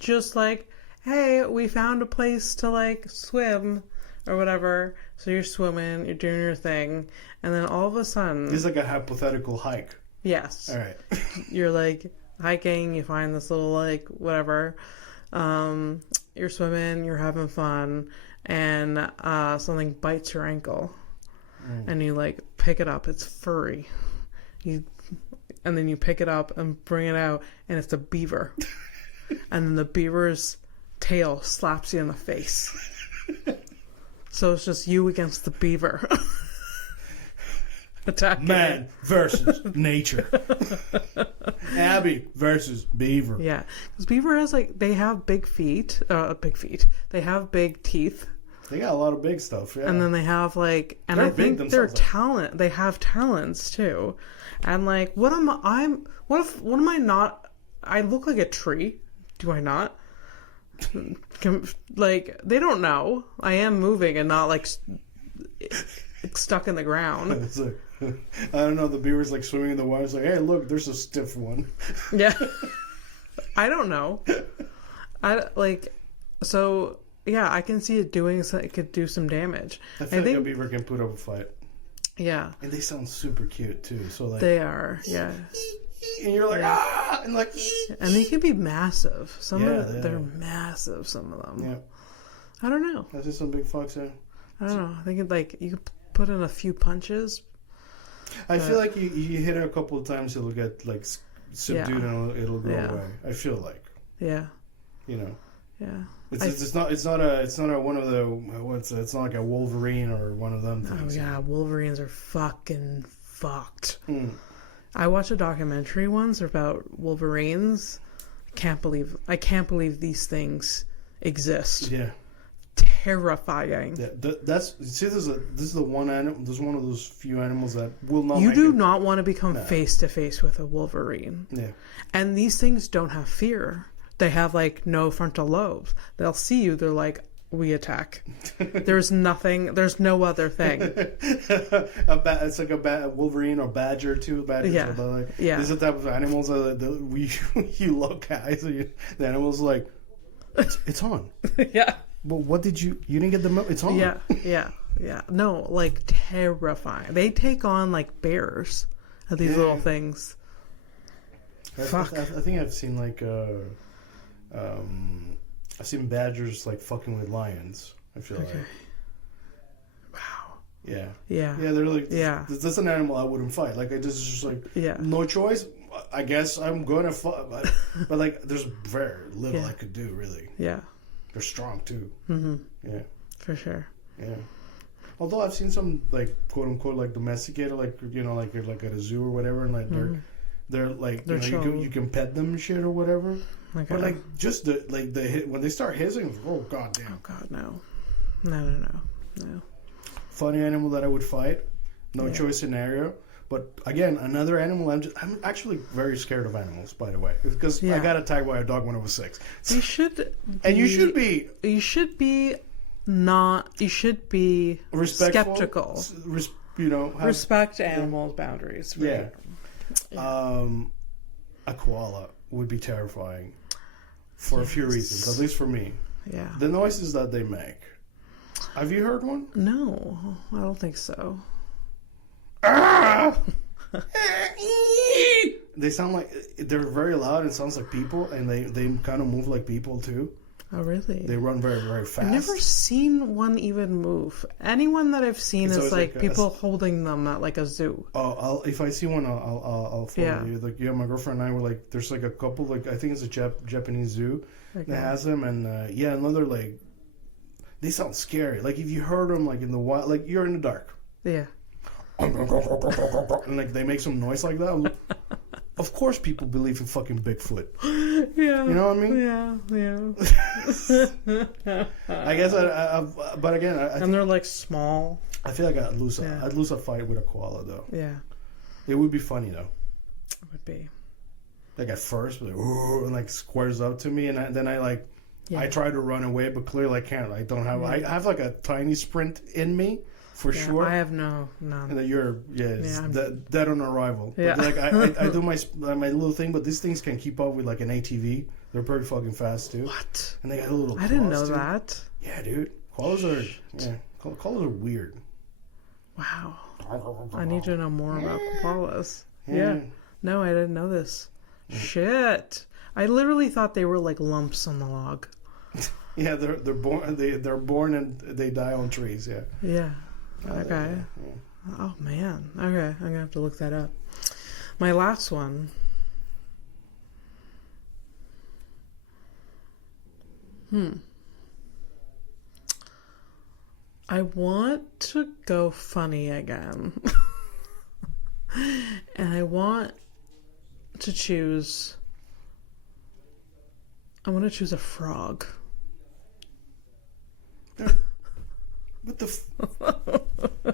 Just like, hey, we found a place to swim or whatever. So you're swimming, you're doing your thing, and then all of a sudden, it's like a hypothetical hike. Yes. All right. You're hiking, you find this little whatever. You're swimming, you're having fun, and something bites your ankle, and you pick it up. It's furry. And then you pick it up and bring it out, and it's a beaver. And then the beaver's tail slaps you in the face. So it's just you against the beaver. Attacking man versus nature. Abby versus beaver. Yeah, because beaver has they have big feet. They have big teeth. They got a lot of big stuff. Yeah. And then they have and I think they're talent. They have talents too. And what am I not? I look like a tree. Do I not? They don't know. I am moving and not stuck in the ground. I don't know. The beaver's swimming in the water. It's like, hey, look, there's a stiff one. Yeah. I don't know. So yeah, I can see it doing. So it could do some damage. I think a beaver can put up a fight. Yeah, and they sound super cute too. So like they are, yeah. And you're like and like, and they can be massive. They're massive. Some of them. Yeah. I don't know. That's just some big fucks there. I don't know. I think you could put in a few punches. I feel like you hit it a couple of times, it'll get like subdued and it'll go away. I feel like. Yeah. You know. Yeah. It's not a one of the it's not like a Wolverine or one of them things. Oh yeah, Wolverines are fucking fucked. Mm. I watched a documentary once about Wolverines. I can't believe these things exist. Yeah. Terrifying. Yeah, this is the one animal. This is one of those few animals that will not. You do not want to become face to face with a Wolverine. Yeah. And these things don't have fear. They have like no frontal lobes. They'll see you. They're like, we attack. There's nothing. There's no other thing. It's like a Wolverine or badger too. Badgers yeah. These are the type of animals that you look at. So the animal's like, it's on. Yeah. Well, what did you didn't get the it's on. Yeah. No, like terrifying. They take on like bears at these little things. Fuck. I think I've seen like I've seen badgers like fucking with lions. I feel like. Wow. Yeah. They're like that's an animal I wouldn't fight. Like I just like no choice. I guess I'm gonna fight, but like there's very little I could do really. Yeah. They're strong too. Mm-hmm. Yeah. For sure. Yeah. Although I've seen some like quote unquote like domesticated like like at a zoo or whatever, and like they're like you can pet them and shit or whatever. Okay. But like just the when they start hissing, oh god damn. Oh god no. Funny animal that I would fight. No choice scenario. But again, another animal. I'm actually very scared of animals, by the way, because I got attacked by a dog when I was 6. You should, and you should be. You should be not. You should be skeptical. Respect animals' boundaries. Right? Yeah. A koala would be terrifying for a few reasons, at least for me. Yeah. The noises that they make. Have you heard one? No, I don't think so. They sound like they're very loud and sounds like people, and they kind of move like people too. Oh really? They run very, very fast. I've never seen one even move. Anyone that I've seen is like people holding them at like a zoo. Oh, if I see one, I'll follow you. Like my girlfriend and I were like, there's like a couple, like I think it's a Japanese zoo that has them, and another like they sound scary. Like if you heard them like in the wild, like you're in the dark. Yeah. And like they make some noise like that. Of course, people believe in fucking Bigfoot. Yeah, you know what I mean. Yeah. I guess but again, and they're like small. I feel like I'd lose a fight with a koala though. Yeah, it would be funny though. It would be. Like at first, like, and like squares up to me, and then I try to run away, but clearly I can't. I don't have. I have like a tiny sprint in me. For sure, I have none. And that you're dead on arrival. Yeah, but like I do my little thing, but these things can keep up with like an ATV. They're pretty fucking fast too. What? And they got a little. I didn't know that. Yeah, dude. Koalas are weird. Wow. I need to know more about koalas. Yeah. No, I didn't know this. Yeah. Shit. I literally thought they were like lumps on the log. Yeah, they're born and they die on trees. Yeah. Yeah. Okay. Oh man. Okay, I'm gonna have to look that up. My last one. I want to go funny again. And I want to choose a frog. What the?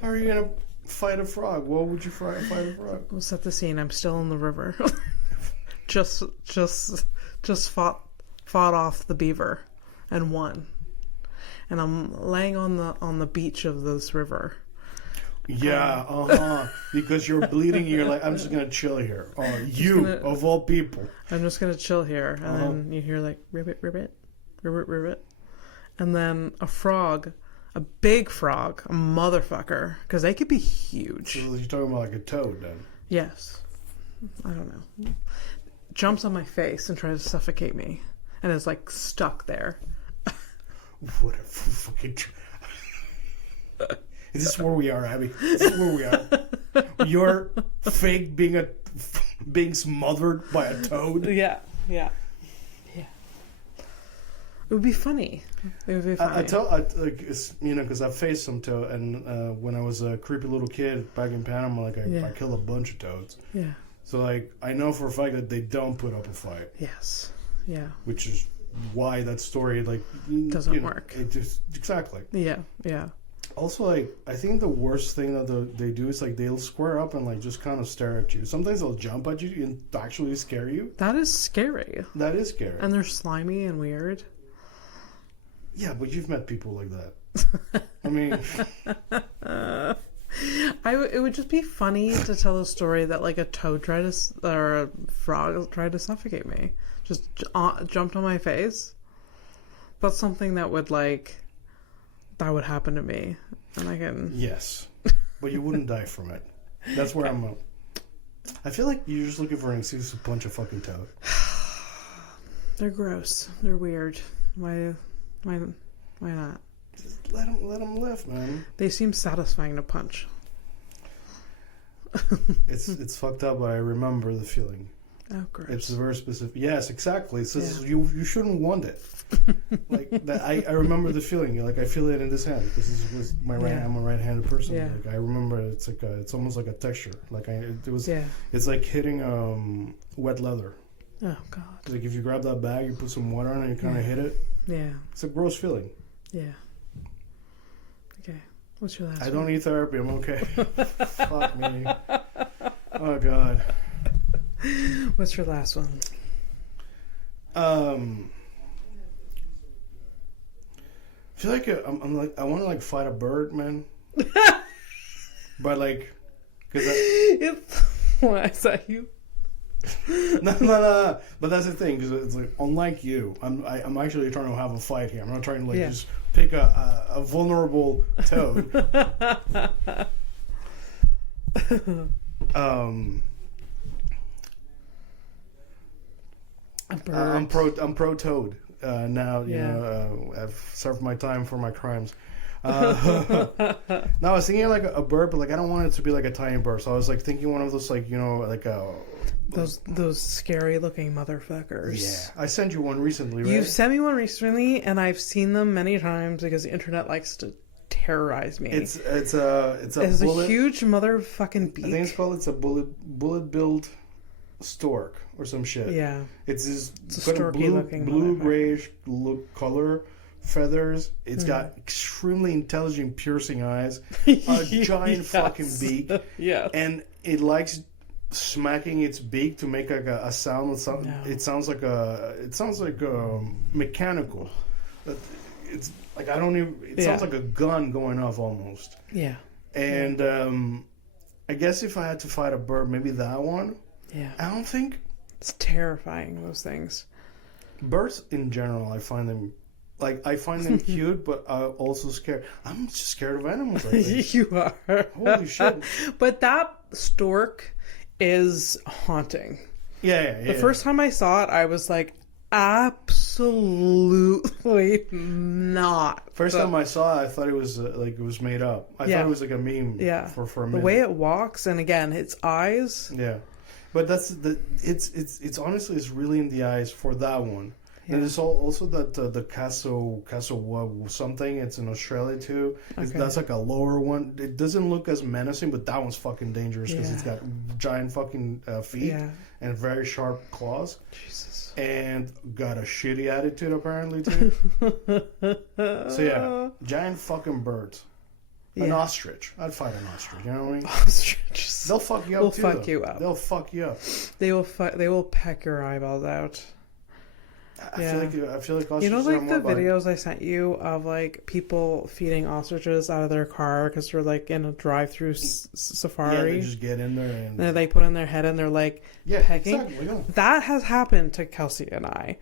How are you gonna fight a frog? What would you fight a frog? We'll set the scene. I'm still in the river. just fought off the beaver, and won. And I'm laying on the beach of this river. Yeah, because you're bleeding. You're like, I'm just gonna chill here. Of all people, I'm just gonna chill here, and then you hear like ribbit, ribbit. rivet, rivet. And then a frog, a big frog, a motherfucker, because they could be huge. So you're talking about like a toad then? Yes. I don't know. Jumps on my face and tries to suffocate me, and is like stuck there. What a fucking... Is this where we are, Abby? Is this where we are? You're fake being smothered by a toad? Yeah. It would be funny. It would be funny. Because I faced some toad, and when I was a creepy little kid back in Panama, I killed a bunch of toads. Yeah. So I know for a fact that they don't put up a fight. Yes. Yeah. Which is why that story doesn't work. It just exactly. Yeah. Yeah. Also, I think the worst thing that they do is they'll square up and just kind of stare at you. Sometimes they'll jump at you and actually scare you. That is scary. That is scary. And they're slimy and weird. Yeah, but you've met people like that. I mean, it would just be funny to tell a story that a toad or a frog tried to suffocate me. Just jumped on my face. That's something that would that would happen to me, and I can. Yes, but you wouldn't die from it. That's where I'm. I feel like you're just looking for an excuse to punch a fucking toad. They're gross. They're weird. Why not? Just let them live, man. They seem satisfying to punch. It's fucked up, but I remember the feeling. Oh, gross. It's very specific. Yes, exactly. It says you shouldn't want it. That. I remember the feeling. I feel it in this hand because this was my right. I'm a right-handed person. Yeah. I remember it's it's almost like a texture. It was. Yeah. It's like hitting wet leather. Oh God. If you grab that bag, you put some water on it, and you kind of hit it. Yeah. It's a gross feeling. Yeah. Okay. What's your last one? I don't need therapy. I'm okay. Fuck me. Oh God. What's your last one? I feel like I want to fight a bird, man. But because Why is that you? No. But that's the thing, because it's unlike you, I'm actually trying to have a fight here. I'm not trying to just pick a vulnerable toad. I'm pro toad now. You know, I've served my time for my crimes. No, I was thinking a bird, but I don't want it to be a tiny bird. So I was thinking one of those those scary looking motherfuckers. Yeah, I sent you one recently. Right? You've sent me one recently, and I've seen them many times because the internet likes to terrorize me. It's a huge motherfucking beak. I think it's a bullet-billed stork or some shit. Yeah, it's this storky-looking blue grayish look color. Feathers. It's got extremely intelligent, piercing eyes. A giant fucking beak. Yeah, and it likes smacking its beak to make a sound. It sounds like mechanical. It's I don't even. It sounds like a gun going off almost. Yeah. And I guess if I had to fight a bird, maybe that one. Yeah. I don't think it's terrifying. Those things. Birds in general, I find them. I find them cute, but I'm also scared. I'm just scared of animals. You are. Holy shit. But that stork is haunting. Yeah. The first time I saw it, I was like, absolutely not. First time I saw it, I thought it was it was made up. I thought it was a meme for a minute. The way it walks, and again, its eyes. Yeah. But it's honestly, it's really in the eyes for that one. Yeah. And there's also that the Castle something. It's in Australia too. Okay. That's a lower one. It doesn't look as menacing, but that one's fucking dangerous because it's got giant fucking feet and very sharp claws. Jesus. And got a shitty attitude apparently too. So yeah, giant fucking birds. An ostrich. I'd fight an ostrich. You know what I mean? Ostriches. They'll fuck you up too. They'll fuck you up. They'll fuck you up. They will peck your eyeballs out. I feel like ostriches. You know, the videos I sent you of people feeding ostriches out of their car because they're in a drive-through safari. Yeah, they just get in there and they put in their head and they're pecking. Exactly. Yeah. That has happened to Kelsey and I.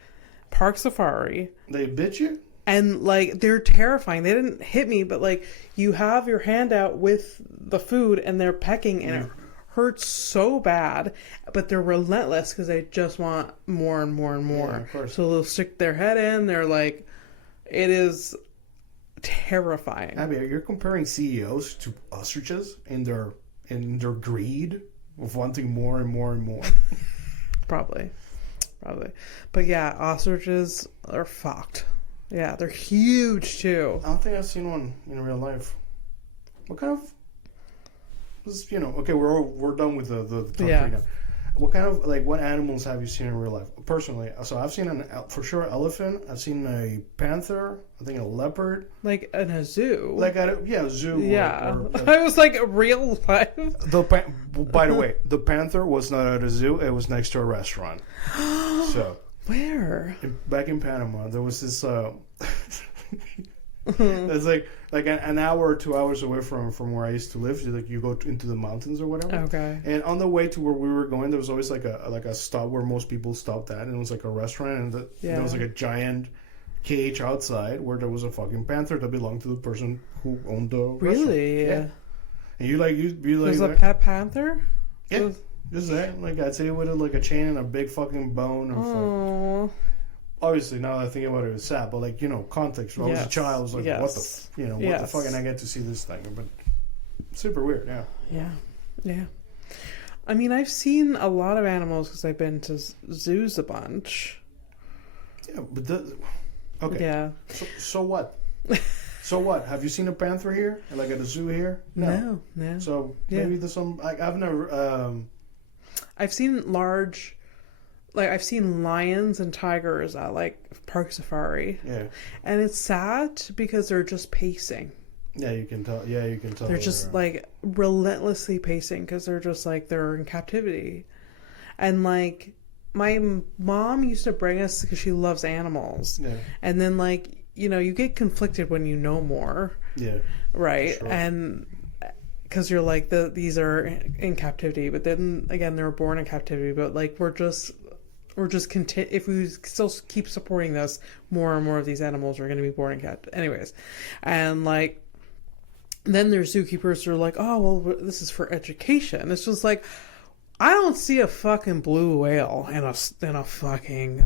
Park Safari. They bit you? And, like, they're terrifying. They didn't hit me, but, like, you have your hand out with the food and they're pecking and it hurts so bad, but they're relentless because they just want more and more and more. Yeah, of course. So they'll stick their head in. They're like, it is terrifying. Abby, you're comparing CEOs to ostriches in their greed of wanting more and more and more. Probably. But yeah, ostriches are fucked. Yeah, they're huge too. I don't think I've seen one in real life. What kind of... okay, we're done with the top three now. What kind of, like, what animals have you seen in real life? Personally, so I've seen for sure elephant. I've seen a panther. I think a leopard. Like in a zoo. Like at a zoo. Yeah. I was like, real life. By the way, the panther was not at a zoo. It was next to a restaurant. So. Where? Back in Panama, there was this... It's like an hour or 2 hours away from where I used to live. Like you go into the mountains or whatever. Okay. And on the way to where we were going, there was always like a stop where most people stopped at, and it was like a restaurant, and there was like a giant cage outside where there was a fucking panther that belonged to the person who owned the restaurant. Really? Yeah. And you'd be like, there's a pet panther? Yeah. Just that, like I'd say with like a chain and a big fucking bone. Oh. Obviously, now that I think about it, it's sad. But like context. When I was a child, I was like, what the fuck? And I get to see this thing, but super weird. Yeah. I mean, I've seen a lot of animals because I've been to zoos a bunch. Yeah, but okay. Yeah. So what? So what? Have you seen a panther here? Like at a zoo here? No. So maybe there's some. I've never. I've seen large, like I've seen lions and tigers at like Park Safari. Yeah. And it's sad because they're just pacing. Yeah, you can tell. Yeah, you can tell. They're just like relentlessly pacing because they're just like they're in captivity, and like my mom used to bring us because she loves animals. Yeah. And then like you get conflicted when you know more. Yeah. Right. Sure. And because you're like these are in captivity, but then again they were born in captivity. But like we're just if we still keep supporting this, more and more of these animals are going to be born in captivity. Anyways, and like then there's zookeepers who are like, oh well, this is for education. It's just like I don't see a fucking blue whale in a fucking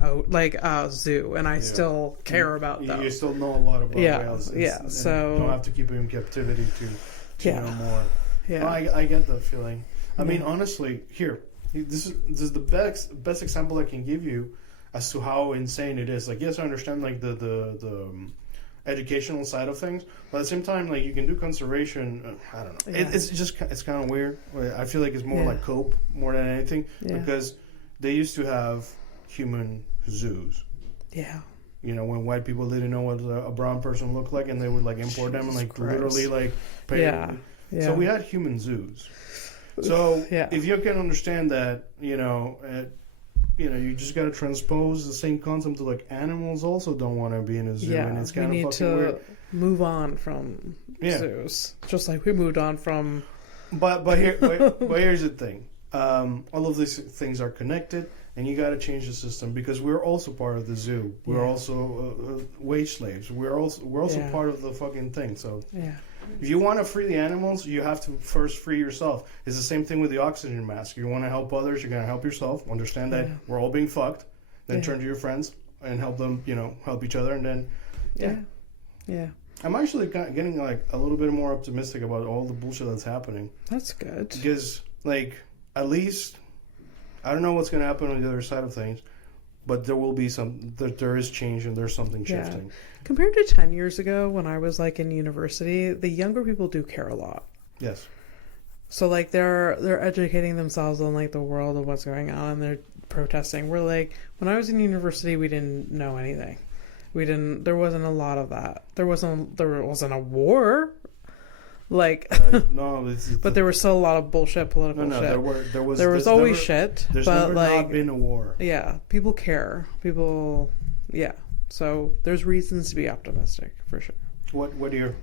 zoo, and I still care about them. You still know a lot about whales. So you don't have to keep them in captivity to know more. Yeah, no, I get that feeling. I mean, honestly, this is the best example I can give you as to how insane it is. Like, yes, I understand like the educational side of things, but at the same time, like you can do conservation. I don't know. Yeah. It's kind of weird. I feel like it's more like cope more than anything because they used to have human zoos. Yeah. When white people didn't know what a brown person looked like, and they would like import them and like literally like pay. Yeah. So we had human zoos. So if you can understand that, you just got to transpose the same concept to like animals also don't want to be in a zoo, and it's kind of fucking weird. Move on from zoos, just like we moved on from. But here's the thing: all of these things are connected, and you got to change the system because we're also part of the zoo. We're also wage slaves. We're also part of the fucking thing. So if you want to free the animals, you have to first free yourself. It's the same thing with the oxygen mask. You want to help others, you're going to help yourself. Understand that we're all being fucked. Then turn to your friends and help them, help each other. And then, yeah. I'm actually getting like a little bit more optimistic about all the bullshit that's happening. That's good. Because, like, at least, I don't know what's going to happen on the other side of things, but there will be there is change and there's something shifting. Compared to 10 years ago when I was like in university, the younger people do care a lot. Yes. So like they're educating themselves on like the world of what's going on and they're protesting. We're like, when I was in university, we didn't know anything. There wasn't a lot of that. There wasn't a war. Like no, but there was still a lot of bullshit political shit. There was always shit. There's but never like, not been a war. Yeah, people care. So there's reasons to be optimistic for sure. What year?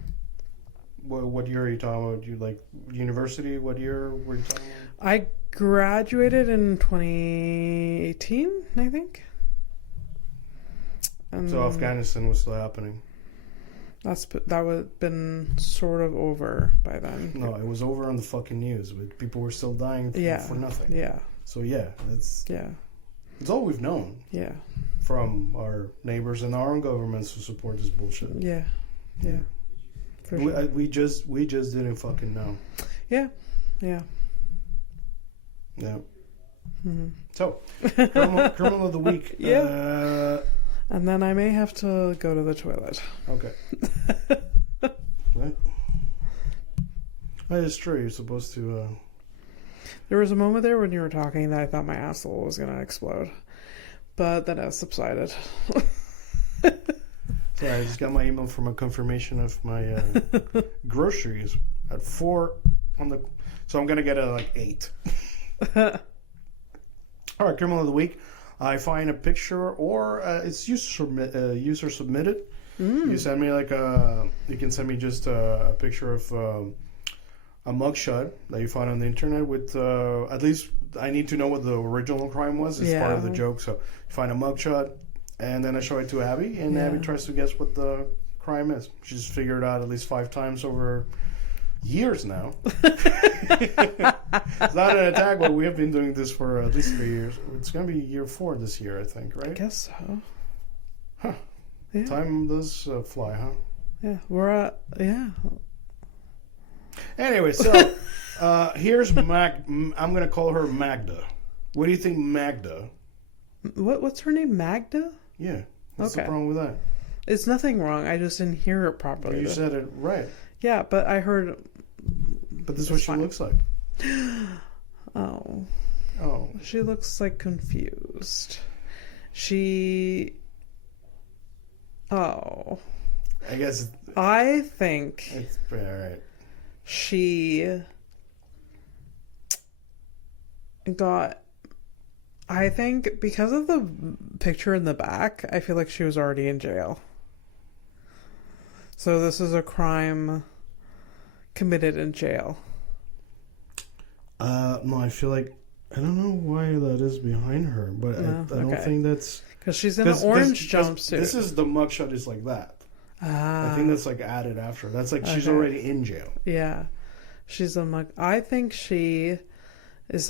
What year are you talking about? You like university? What year were you talking about? I graduated in 2018, I think. So Afghanistan was still happening. That would have been sort of over by then. No, it was over on the fucking news. But people were still dying for nothing. Yeah. So it's all we've known. Yeah. From our neighbors and our own governments who support this bullshit. Yeah. Yeah. Sure. We just didn't fucking know. Yeah. Yeah. Yeah. Mm-hmm. So, criminal of the week. Yeah. And then I may have to go to the toilet. Okay. Right. That is true. You're supposed to. There was a moment there when you were talking that I thought my asshole was going to explode. But then it subsided. Sorry, I just got my email from a confirmation of my groceries at 4 on the. So I'm going to get a 8. All right, criminal of the week. I find a picture or it's user submitted. You send me you can send me just a picture of a mugshot that you find on the internet with at least I need to know what the original crime was. It's part of the joke. So you find a mugshot and then I show it to Abby and Abby tries to guess what the crime is. She's figured it out at least 5 times over years now. It's not an attack, but we have been doing this for at least 3 years. It's going to be year 4 this year, I think, right? I guess so. Huh. Yeah. Time does fly, huh? Yeah, we're at, Anyway, so here's I'm going to call her Magda. What do you think, Magda? What's her name, Magda? Yeah. What's the problem with that? It's nothing wrong. I just didn't hear it properly. You said it right. Yeah, but I heard... But this is what she looks like. Oh. Oh. She looks confused. Oh. I guess... I think... It's all right. She got... I think because of the picture in the back, I feel like she was already in jail. So this is a crime committed in jail. No, I feel like I don't know why that is behind her, but I don't think that's because she's in an orange jumpsuit. This is the mugshot is like that. I think that's added after. That's she's already in jail. Yeah, she's a mug. I think she is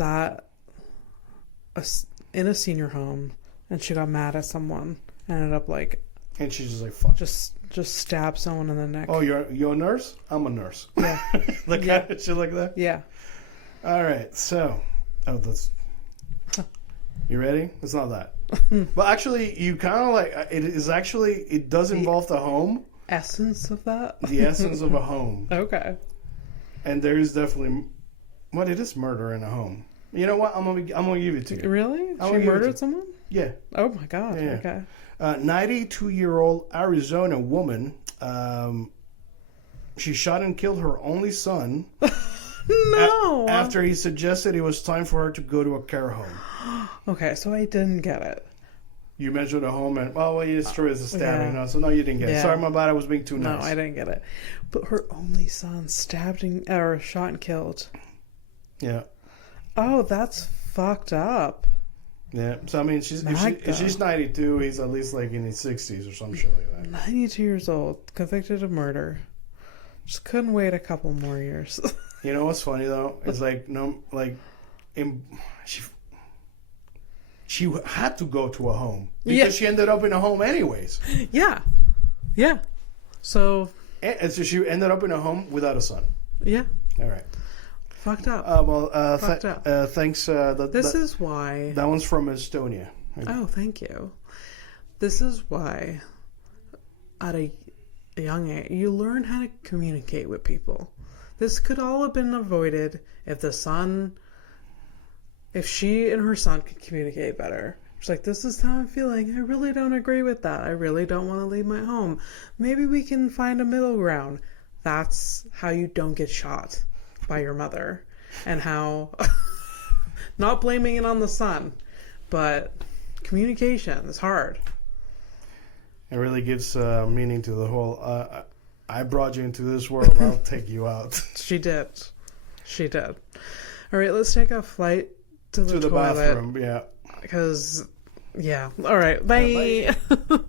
in a senior home, and she got mad at someone, and ended up and she's just fuck. Just stab someone in the neck. Oh, you're a nurse? I'm a nurse. Yeah. Shit like that? Yeah. All right, so... Oh, that's... You ready? It's not that. But actually, you kind of it is actually... It does involve the home. Essence of that? The essence of a home. Okay. And there is definitely... What? It is murder in a home. You know what? I'm gonna give it to you. Really? She murdered someone? Yeah. Oh my god. Yeah. Okay. 92-year-old Arizona woman. She shot and killed her only son. No. After he suggested it was time for her to go to a care home. Okay, so I didn't get it. You mentioned a home and it's true, it's a stabbing. No, so no, you didn't get it. Sorry, my bad. I was being too nice. No, I didn't get it. But her only son stabbed or shot and killed. Yeah. Oh, that's fucked up. Yeah. So I mean, if she's 92, he's at least in his 60s or some shit like that. 92 years old, convicted of murder. Just couldn't wait a couple more years. You know what's funny though? It's she had to go to a home because she ended up in a home anyways. Yeah. Yeah. So. And so she ended up in a home without a son. Yeah. All right. Fucked up. Fucked up. Thanks. This is why. That one's from Estonia. Oh, thank you. This is why, at a young age, you learn how to communicate with people. This could all have been avoided if she and her son could communicate better. She's this is how I'm feeling. I really don't agree with that. I really don't want to leave my home. Maybe we can find a middle ground. That's how you don't get shot by your mother. And how, not blaming it on the son, but communication is hard. It really gives meaning to the whole, I brought you into this world, I'll take you out. She did. All right, let's take a flight to the toilet. Bathroom, yeah. Because, yeah. All right, bye. Bye.